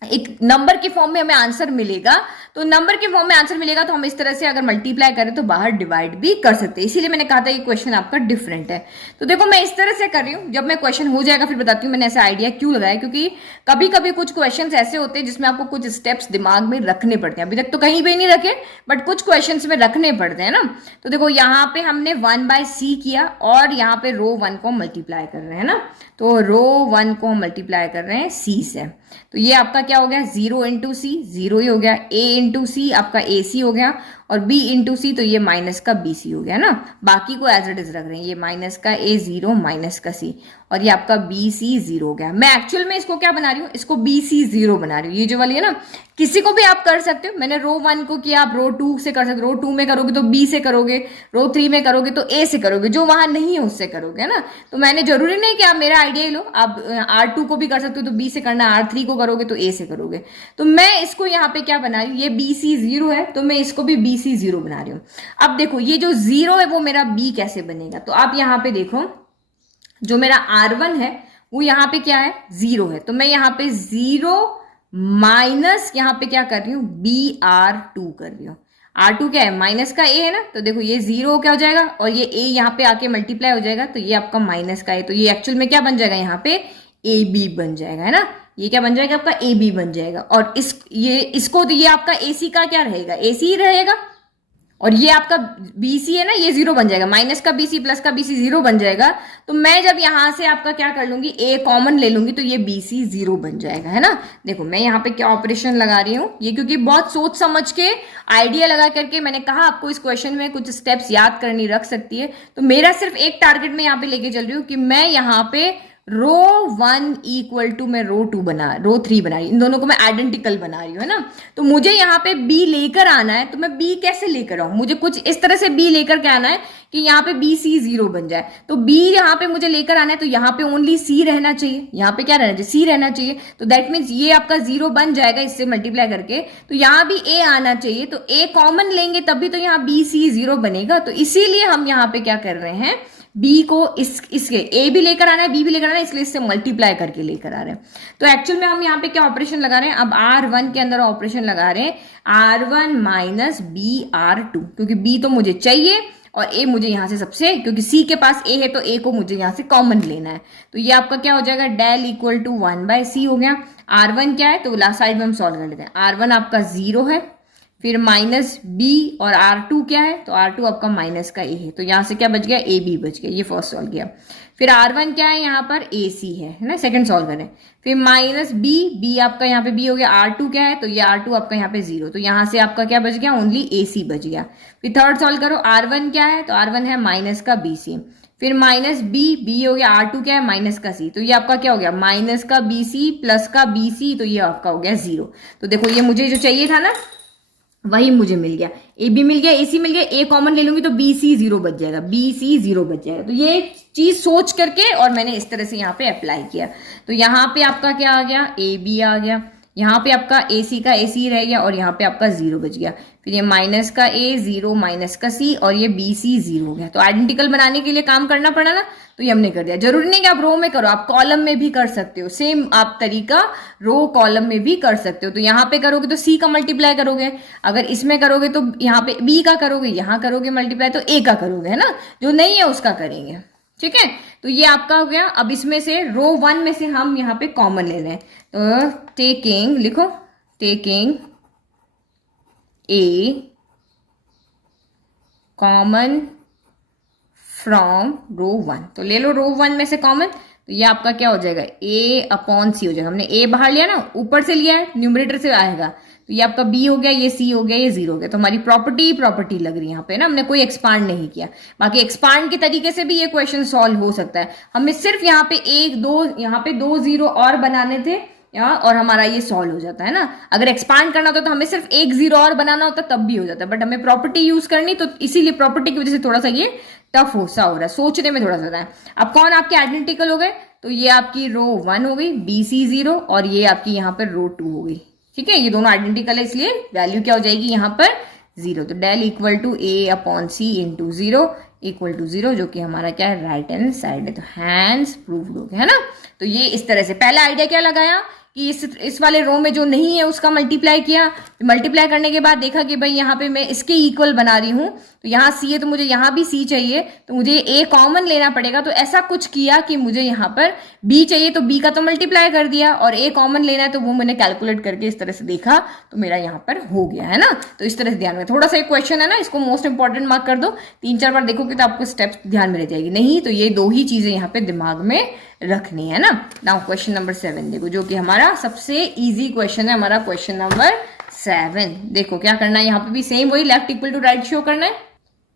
एक नंबर के फॉर्म में हमें आंसर मिलेगा। तो नंबर के फॉर्म में आंसर मिलेगा तो हम इस तरह से अगर मल्टीप्लाई करें तो बाहर डिवाइड भी कर सकते हैं। इसीलिए मैंने कहा था कि क्वेश्चन आपका डिफरेंट है। तो देखो मैं इस तरह से कर रही हूँ, जब मैं क्वेश्चन हो जाएगा फिर बताती हूँ मैंने ऐसा आइडिया क्यों लगाया। क्योंकि कभी कभी कुछ क्वेश्चन ऐसे होते हैं जिसमें आपको कुछ स्टेप्स दिमाग में रखने पड़ते हैं। अभी तक तो कहीं भी नहीं रखे, बट कुछ क्वेश्चन में रखने पड़ते हैं ना। तो देखो यहाँ पे हमने 1/c किया और यहाँ पे रो 1 को मल्टीप्लाई कर रहे हैं ना। तो रो 1 को हम मल्टीप्लाई कर रहे हैं c से। तो ये आपका क्या हो गया, 0 इंटू सी, 0 ही हो गया। a इंटू सी आपका ac हो गया और b इंटू सी, तो ये माइनस का bc हो गया ना। बाकी को एज इट इज रख रहे हैं, ये माइनस का a 0 माइनस का c और ये आपका bc 0 हो गया। मैं एक्चुअल में इसको क्या बना रही हूँ, इसको bc 0 बना रही हूँ। ये जो वाली है ना, किसी को भी आप कर सकते हो। मैंने रो 1 को किया, आप रो 2 से कर सकते हो। रो 2 में करोगे तो b से करोगे, रो 3 में करोगे तो a से करोगे, जो वहां नहीं है उससे करोगे ना। तो मैंने जरूरी नहीं कि आप मेरा आइडिया लो, आप R2 को भी कर सकते हो तो b से करना, R3 को करोगे तो a से करोगे। तो मैं इसको यहाँ पे क्या बना रही हूँ, ये bc 0 है तो मैं इसको भी bc 0 बना रही हूँ। अब देखो ये जो 0 है वो मेरा b कैसे बनेगा, तो आप यहाँ पे देखो जो मेरा R1 है वो यहाँ पे क्या है, 0 है। तो मैं यहाँ पे 0 माइनस यहाँ पे क्या कर रही हूँ, BR2 कर रही हूँ। R2 क्या है, माइनस का a है ना। तो देखो ये 0 क्या हो जाएगा और ये a यहाँ पे आके मल्टीप्लाई हो जाएगा, तो ये आपका माइनस का है। तो ये एक्चुअल में क्या बन जाएगा, यहाँ पे AB बन जाएगा, है ना। ये क्या बन जाएगा, आपका AB बन जाएगा। और इसको तो ये आपका AC का क्या रहेगा, AC ही रहेगा। और ये आपका BC है ना, ये 0 बन जाएगा, माइनस का BC प्लस का BC 0 बन जाएगा। तो मैं जब यहां से आपका क्या कर लूंगी, A कॉमन ले लूंगी, तो ये BC 0 बन जाएगा, है ना। देखो मैं यहाँ पे क्या ऑपरेशन लगा रही हूँ, ये क्योंकि बहुत सोच समझ के आइडिया लगा करके मैंने कहा आपको इस क्वेश्चन में कुछ स्टेप्स याद करनी रख सकती है। तो मेरा सिर्फ एक टारगेट में यहाँ पे लेके चल रही हूँ कि मैं यहाँ पे रो 1 इक्वल टू मैं रो 3 बना रही हूँ, इन दोनों को मैं आइडेंटिकल बना रही हूँ, है ना। तो मुझे यहाँ पे B लेकर आना है, तो मैं B कैसे लेकर आऊं, मुझे कुछ इस तरह से B लेकर के आना है कि यहाँ पे BC 0 बन जाए। तो B यहाँ पे मुझे लेकर आना है, तो यहाँ पे ओनली C रहना चाहिए, यहाँ पे क्या रहना चाहिए, C रहना चाहिए। तो दैट मीन्स ये आपका 0 बन जाएगा इससे मल्टीप्लाई करके। तो यहाँ भी A आना चाहिए, तो A कॉमन लेंगे तभी तो यहाँ BC 0 बनेगा। तो इसीलिए हम यहाँ पे क्या कर रहे हैं, B को इसके A भी लेकर आना है, B भी लेकर आना है, इसलिए इससे मल्टीप्लाई करके लेकर आ रहे हैं। तो एक्चुअल में हम यहाँ पे क्या ऑपरेशन लगा रहे हैं, अब R1 के अंदर ऑपरेशन लगा रहे हैं R1 माइनस BR2, क्योंकि B तो मुझे चाहिए और A मुझे यहाँ से सबसे, क्योंकि C के पास A है तो A को मुझे यहाँ से कॉमन लेना है। तो ये आपका क्या हो जाएगा, डेल इक्वल टू 1/C हो गया। R1 क्या है, तो लास्ट साइड में हम सॉल्व कर लेते हैं। R1 आपका 0 है, फिर माइनस B और R2 क्या है, तो R2 आपका माइनस का A है, तो यहाँ से क्या बच गया, AB बच गया, ये फर्स्ट सॉल्व किया। फिर R1 क्या है, यहाँ पर AC है ना, सेकंड सॉल्व करें। फिर माइनस B आपका यहाँ पे B हो गया, R2 क्या है, तो ये R2 आपका यहाँ पे 0, तो यहाँ से आपका क्या बच गया, ओनली AC बच गया। फिर थर्ड सॉल्व करो, R1 क्या है, तो R1 है माइनस का BC, फिर माइनस B हो गया, R2 क्या है, माइनस का C, तो ये आपका क्या हो गया, माइनस का BC प्लस का BC, तो ये आपका हो गया 0। तो देखो ये मुझे जो चाहिए था ना वही मुझे मिल गया, AB मिल गया, AC मिल गया, A कॉमन ले लूंगी तो BC 0 बच जाएगा, BC 0 बच जाएगा। तो ये चीज सोच करके और मैंने इस तरह से यहाँ पे अप्लाई किया। तो यहाँ पे आपका क्या आ गया, AB आ गया, यहाँ पे आपका AC का AC रह गया और यहाँ पे आपका 0 बच गया। फिर ये माइनस का A 0 माइनस का C और ये BC 0 हो गया। तो आइडेंटिकल बनाने के लिए काम करना पड़ा ना, तो ये हमने कर दिया। जरूरी नहीं कि आप रो में करो, आप कॉलम में भी कर सकते हो, सेम आप तरीका रो कॉलम में भी कर सकते हो। तो यहाँ पे करोगे तो C का मल्टीप्लाई करोगे, अगर इसमें करोगे तो यहाँ पे B का करोगे, यहाँ करोगे मल्टीप्लाई तो A का करोगे, है ना, जो नहीं है उसका करेंगे, ठीक है। तो ये आपका हो गया। अब इसमें से रो 1 में से हम यहाँ पे कॉमन ले लें, तो टेकिंग, लिखो taking A common from row 1, तो ले लो रो 1 में से कॉमन, तो ये आपका क्या हो जाएगा, A/C हो जाएगा। हमने A बाहर लिया ना, ऊपर से लिया है, न्यूमरेटर से आएगा, तो ये आपका B हो गया, ये C हो गया, ये 0 हो गया। तो हमारी प्रॉपर्टी लग रही है यहाँ पे ना, हमने कोई एक्सपांड नहीं किया। बाकी एक्सपांड के तरीके से भी ये क्वेश्चन सॉल्व हो सकता है, हमें सिर्फ यहाँ पे 1 2 यहाँ पे 2 0 और बनाने थे और हमारा ये सॉल्व हो जाता है ना। अगर एक्सपांड करना होता तो हमें सिर्फ 1 0 और बनाना होता तब भी हो जाता, बट हमें प्रॉपर्टी यूज करनी, तो इसीलिए प्रॉपर्टी की वजह से थोड़ा सा ये टफ हो रहा है, सोचने में थोड़ा सा होता है। अब कौन आपके आइडेंटिकल हो गए, तो ये आपकी रो 1 हो गई, BC 0, और ये आपकी यहाँ पर रो 2 हो गई, ठीक है। ये दोनों आइडेंटिकल है, इसलिए वैल्यू क्या हो जाएगी यहाँ पर 0। तो del equal to A/C into 0 equal to 0, जो कि हमारा क्या है, राइट हैंड साइड है। तो हैंड्स प्रूव्ड हो गया, है ना। तो ये इस तरह से पहला आइडिया क्या लगाया कि इस वाले रो में जो नहीं है उसका मल्टीप्लाई किया, मल्टीप्लाई करने के बाद देखा कि भाई यहाँ पे मैं इसके इक्वल बना रही हूँ, तो यहाँ C है तो मुझे यहाँ भी C चाहिए, तो मुझे A कॉमन लेना पड़ेगा। तो ऐसा कुछ किया कि मुझे यहाँ पर B चाहिए, तो B का तो मल्टीप्लाई कर दिया, और A कॉमन लेना है तो वो मैंने कैलकुलेट करके इस तरह से देखा, तो मेरा यहाँ पर हो गया, है ना। तो इस तरह से ध्यान में, थोड़ा सा एक क्वेश्चन है ना, इसको मोस्ट इंपॉर्टेंट मार्क कर दो, 3-4 बार देखोगे तो आपको स्टेप्स ध्यान में रह जाएगी, नहीं तो ये 2 ही चीजें यहाँ पे दिमाग में रखनी है ना। नाउ क्वेश्चन नंबर 7 देखो, जो कि हमारा सबसे इजी क्वेश्चन है, हमारा क्वेश्चन नंबर 7। देखो क्या करना है, यहाँ पे भी सेम वही left equal to right show करना है,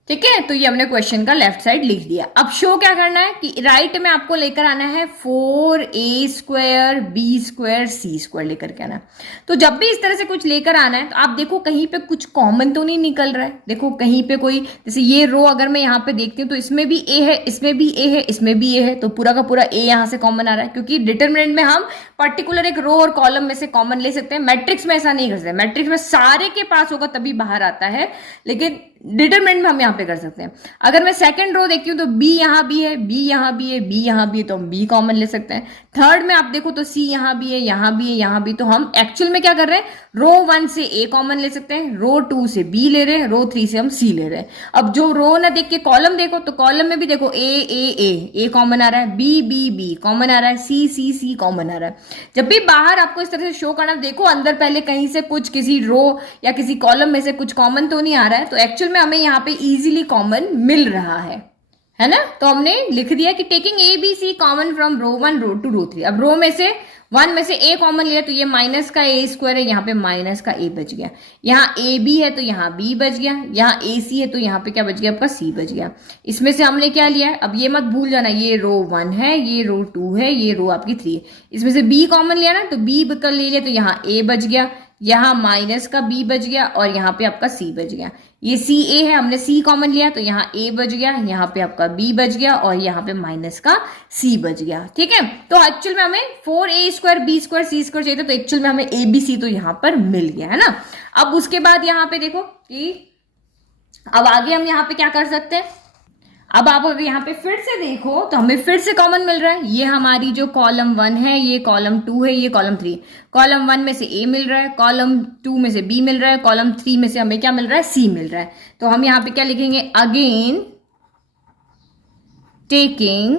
ठीक है। तो ये हमने क्वेश्चन का लेफ्ट साइड लिख दिया। अब शो क्या करना है कि राइट में आपको लेकर आना है 4A² B² C² लेकर के आना है। तो जब भी इस तरह से कुछ लेकर आना है तो आप देखो कहीं पे कुछ कॉमन तो नहीं निकल रहा है। देखो कहीं पे कोई, जैसे ये रो अगर मैं यहाँ पे देखती हूँ तो इसमें भी A है, इसमें भी A है, इसमें भी A है, तो पूरा का पूरा A यहाँ से कॉमन आ रहा है, क्योंकि डिटरमिनेंट में हम पर्टिकुलर एक रो और कॉलम में से कॉमन ले सकते हैं। मैट्रिक्स में ऐसा नहीं कर सकते, मैट्रिक्स में सारे के पास होगा तभी बाहर आता है, लेकिन डिटरमिनेंट में हम यहाँ पे कर सकते हैं। अगर मैं सेकंड रो देखती हूँ तो B यहाँ भी है, B यहाँ भी है, B यहाँ भी है, तो हम B कॉमन ले सकते हैं। थर्ड में आप देखो तो C यहाँ भी है, यहाँ भी है, यहाँ भी, तो हम एक्चुअल में क्या कर रहे हैं, रो 1 से A कॉमन ले सकते हैं, रो 2 से B ले रहे हैं, रो 3 से हम C ले रहे हैं। अब जो रो ना देख के कॉलम देखो, तो कॉलम में भी देखो A कॉमन आ रहा है, B कॉमन आ रहा है, C कॉमन आ रहा है। जब भी बाहर आपको इस तरह से शो करना, देखो अंदर पहले कहीं से कुछ, किसी रो या किसी कॉलम में से कुछ कॉमन तो नहीं आ रहा है, तो एक्चुअल में में हमें यहाँ पे इजीली कॉमन मिल रहा है ना। तो हमने लिख दिया कि taking a b c common from row 1 row 2 row 3। अब रो में से 1 में से ए कॉमन लिया तो ये माइनस का ए स्क्वायर है, यहाँ पे माइनस का ए बच गया। यहाँ ए बी है तो यहाँ बी बच गया, यहाँ ए सी है तो यहाँ पे क्या बच गया आपका सी बच गया। इसमें से हमने क्या लिया है, अब ये मत भूल जाना, ये रो 1 है, ये रो 2 है, ये रो आपकी 3 है। इसमें से बी कॉमन लिया ना तो बी कर ले लिया तो यहाँ ए बच गया, यहाँ माइनस का बी बच गया और यहाँ पे आपका सी बच गया। ये सी ए है, हमने सी कॉमन लिया तो यहाँ ए बच गया, यहाँ पे आपका बी बच गया और यहाँ पे माइनस का सी बच गया। ठीक है, तो एक्चुअल में हमें 4a square b square c square चाहिए था, तो एक्चुअल में हमें ए बी सी तो यहाँ पर मिल गया है ना। अब उसके बाद यहाँ पे देखो कि अब आगे हम यहाँ पे क्या कर सकते हैं। अब आप अगर यहाँ पे फिर से देखो तो हमें फिर से कॉमन मिल रहा है। ये हमारी जो कॉलम 1 है, ये कॉलम 2 है, ये कॉलम 3। कॉलम 1 में से ए मिल रहा है, कॉलम 2 में से बी मिल रहा है, कॉलम 3 में से हमें क्या मिल रहा है, सी मिल रहा है। तो हम यहाँ पे क्या लिखेंगे, again taking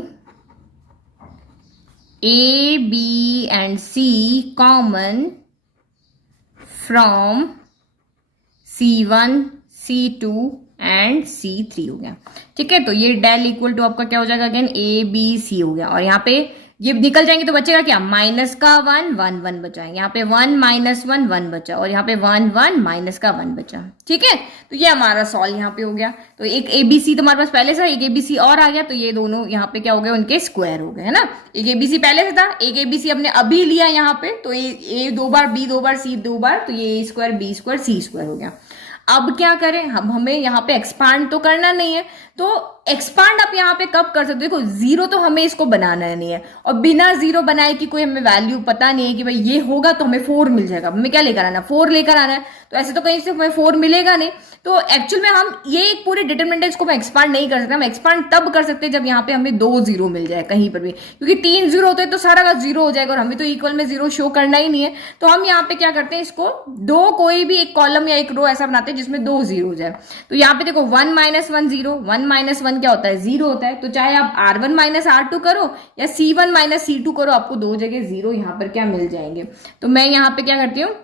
a b and c common from C1 C2 and C3 हो गया। ठीक है, तो ये डेल इक्वल टू आपका क्या हो जाएगा, अगेन ए बी सी हो गया। और यहाँ पे ये निकल जाएंगे तो बचेगा क्या, माइनस का 1 1 1 बचा है, यहाँ पे 1 माइनस 1 1 बचा और यहाँ पे 1 1 माइनस का 1 बचा। ठीक है, तो ये हमारा सॉल्व यहाँ पे हो गया। तो एक ए बी सी तो हमारे पास पहले से, एक ए बी सी और आ गया, तो ये दोनों यहाँ पे क्या हो गए, उनके स्क्वायर हो गए है ना। एक ए बी सी पहले से था, एक ए बी सी हमने अभी लिया यहाँ पे, तो ए 2 बार, बी 2 बार, सी 2 बार, तो ये ए square b square c square हो गया। अब क्या करें, हमें यहाँ पे एक्सपांड तो करना नहीं है, तो एक्सपांड आप यहाँ पे कब कर सकते हो, देखो जीरो तो हमें इसको बनाना नहीं है और बिना जीरो बनाए कि कोई हमें वैल्यू पता नहीं है कि भाई ये होगा तो हमें 4 मिल जाएगा, हमें क्या लेकर आना है, 4 लेकर आना है। तो ऐसे तो कहीं से हमें 4 मिलेगा नहीं। तो एक्चुअल में हम ये एक पूरे डिटरमिनेंट को हम एक्सपांड नहीं कर सकते, हम एक्सपांड तब कर सकते हैं जब यहाँ पे हमें 2 जीरो मिल जाए कहीं पर भी, क्योंकि 3 जीरो होते हैं तो सारा का जीरो हो जाएगा और हमें तो इक्वल में जीरो शो करना ही नहीं है। तो हम यहाँ पे क्या करते हैं, इसको दो कोई भी एक कॉलम या एक रो ऐसा बनाते हैं जिसमें 2 जीरो हो जाए। तो यहाँ पे देखो 1 माइनस 1 जीरो, 1 माइनस 1 क्या होता है, जीरो होता है। तो चाहे आप R1 माइनस R2 करो या C1 माइनस C2 करो, आपको दो जगह जीरो यहाँ पर क्या मिल जाएंगे। तो मैं यहाँ पे क्या करती हूँ,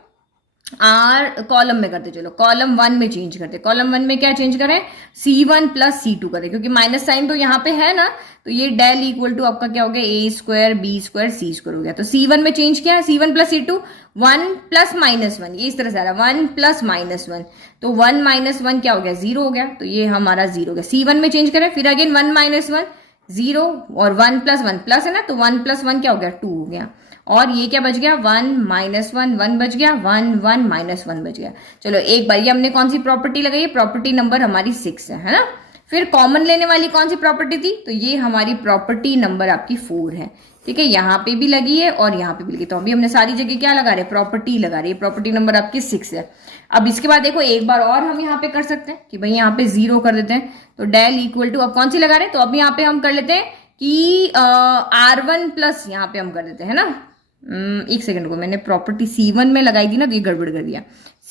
कॉलम में करते, चलो कॉलम 1 में चेंज करते। कॉलम 1 में क्या चेंज करें, C1 प्लस C2 करें, क्योंकि माइनस साइन तो यहाँ पे है ना। तो ये डेल इक्वल टू आपका क्या हो गया, a square b square c square हो गया। तो C1 में चेंज किया है, C1 plus C2, 1 plus minus 1, ये इस तरह से आ रहा है, 1 प्लस माइनस 1। तो 1 माइनस 1 क्या हो गया, जीरो हो गया। तो ये हमारा जीरो हो गया। C1 में चेंज करें, फिर अगेन 1 माइनस 1 जीरो और 1 प्लस है ना, तो 1 प्लस 1 क्या हो गया, 2 हो गया। और ये क्या बच गया, 1 माइनस 1 1 बच गया, 1 1 माइनस 1 बच गया। चलो एक बार ये हमने कौन सी प्रॉपर्टी लगाई, प्रॉपर्टी नंबर हमारी 6 है ना। फिर कॉमन लेने वाली कौन सी प्रॉपर्टी थी, तो ये हमारी प्रॉपर्टी नंबर आपकी 4 है। ठीक है, यहाँ पे भी लगी है और यहाँ पे भी लगी। तो अभी हमने सारी जगह क्या लगा रहे, प्रॉपर्टी लगा रही है। प्रॉपर्टी नंबर आपकी 6 है। अब इसके बाद देखो एक बार और हम यहाँ पे कर सकते हैं कि भाई यहाँ पे जीरो कर देते हैं। तो डेल इक्वल टू, अब कौन सी लगा रहे हैं, तो अब यहाँ पे हम कर लेते हैं कि R1 प्लस यहाँ पे हम कर देते हैं ना। एक सेकंड को, मैंने प्रॉपर्टी C1 में लगाई थी ना, तो ये गड़बड़ कर दिया।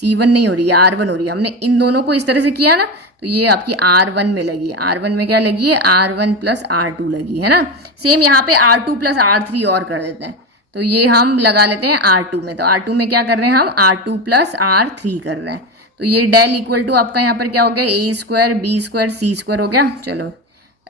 C1 नहीं हो रही है, R1 हो रही है। हमने इन दोनों को इस तरह से किया ना, तो ये आपकी R1 में लगी है। R1 में क्या लगी है, R1 प्लस R2 लगी है ना। सेम यहाँ पे R2 प्लस R3 और कर देते हैं। तो ये हम लगा लेते हैं R2 में। तो R2 में क्या कर रहे हैं हम, R2 प्लस R3 कर रहे हैं। तो ये डेल इक्वल टू आपका यहाँ पर क्या हो गया, a square b square c square हो गया। चलो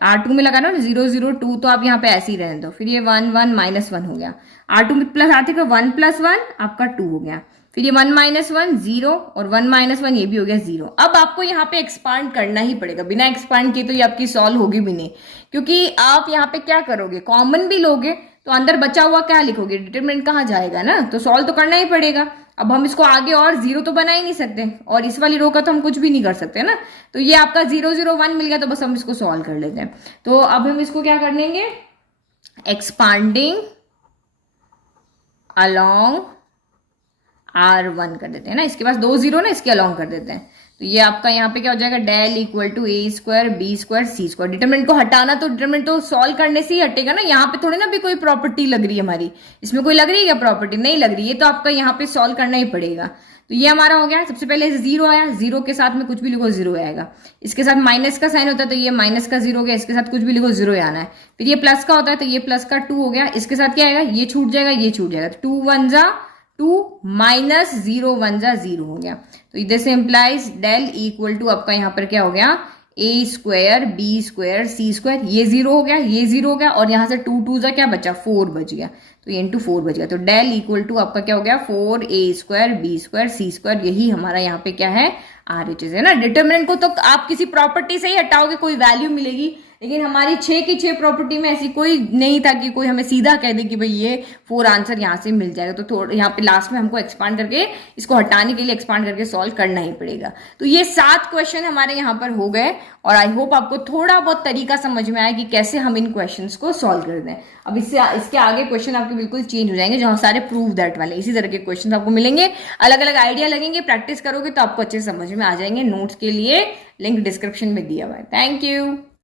R2 में लगाना 0 0 2, तो आप यहाँ पे ऐसे ही रहने दो। फिर ये 1 1 माइनस 1 हो गया। R2 में प्लस R3 का 1 प्लस 1 आपका 2 हो गया। फिर ये 1 माइनस 1 0 और 1 माइनस 1 ये भी हो गया 0। अब आपको यहाँ पे एक्सपांड करना ही पड़ेगा, बिना एक्सपांड किए तो ये आपकी सॉल्व होगी भी नहीं, क्योंकि आप यहाँ पे क्या करोगे, कॉमन भी लोगे तो अंदर बचा हुआ क्या लिखोगे, डिटरमिनेंट कहाँ जाएगा ना। तो सॉल्व तो करना ही पड़ेगा। अब हम इसको आगे और जीरो तो बना ही नहीं सकते और इस वाली रो का तो हम कुछ भी नहीं कर सकते ना। तो ये आपका 0 0 1 मिल गया, तो बस हम इसको सॉल्व कर लेते हैं। तो अब हम इसको क्या कर लेंगे, एक्सपांडिंग अलोंग R1 कर देते हैं ना। इसके पास 2 जीरो ना, इसके अलोंग कर देते हैं। तो ये आपका यहाँ पे क्या हो जाएगा, del equal to a square b square c square. Determinant को हटाना, तो डिटरमिनेंट तो सॉल्व करने से ही हटेगा ना। यहाँ पे थोड़ी ना भी कोई प्रॉपर्टी लग रही है हमारी, इसमें कोई लग रही है क्या प्रॉपर्टी, नहीं लग रही है। तो आपका यहाँ पे सॉल्व करना ही पड़ेगा। तो ये हमारा हो गया। सबसे पहले जीरो आया, जीरो के साथ में कुछ भी लिखो जीरो आएगा। इसके साथ माइनस का साइन होता है तो ये माइनस का जीरो हो गया, इसके साथ कुछ भी लिखो जीरो आना है। फिर ये प्लस का होता है तो ये प्लस का 2 हो गया, इसके साथ क्या आएगा, ये छूट जाएगा, ये छूट जाएगा। 2 1 जा 2 माइनस 0 1 जा 0 हो गया। तो this implies del equal to आपका यहाँ पर क्या हो गया, a square b square c square, ये 0 हो गया, ये 0 हो गया, और यहाँ से 2 2 जा क्या बचा, 4 बच गया, तो ये इंटू 4 बच गया। तो डेल इक्वल टू आपका क्या हो गया, 4 ए square b square c square, यही हमारा यहाँ पे क्या है, RHS है ना। डिटरमिनेंट को तो आप किसी प्रॉपर्टी से ही हटाओगे कोई वैल्यू मिलेगी, लेकिन हमारी 6 की 6 प्रॉपर्टी में ऐसी कोई नहीं था कि कोई हमें सीधा कह दे कि भाई ये 4 आंसर यहाँ से मिल जाएगा। तो थोड़ा यहाँ पे लास्ट में हमको एक्सपांड करके इसको हटाने के लिए एक्सपांड करके सॉल्व करना ही पड़ेगा। तो ये 7 क्वेश्चन हमारे यहाँ पर हो गए, और आई होप आपको थोड़ा बहुत तरीका समझ में आया कि कैसे हम इन क्वेश्चंस को सॉल्व कर दें। अब इसके आगे क्वेश्चन आपके बिल्कुल चेंज हो जाएंगे, जहाँ सारे प्रूव दैट वाले इसी तरह के क्वेश्चन आपको मिलेंगे, अलग अलग आइडिया लगेंगे, प्रैक्टिस करोगे तो आपको अच्छे समझ में आ जाएंगे। नोट्स के लिए लिंक डिस्क्रिप्शन में दिया हुआ है। Thank you.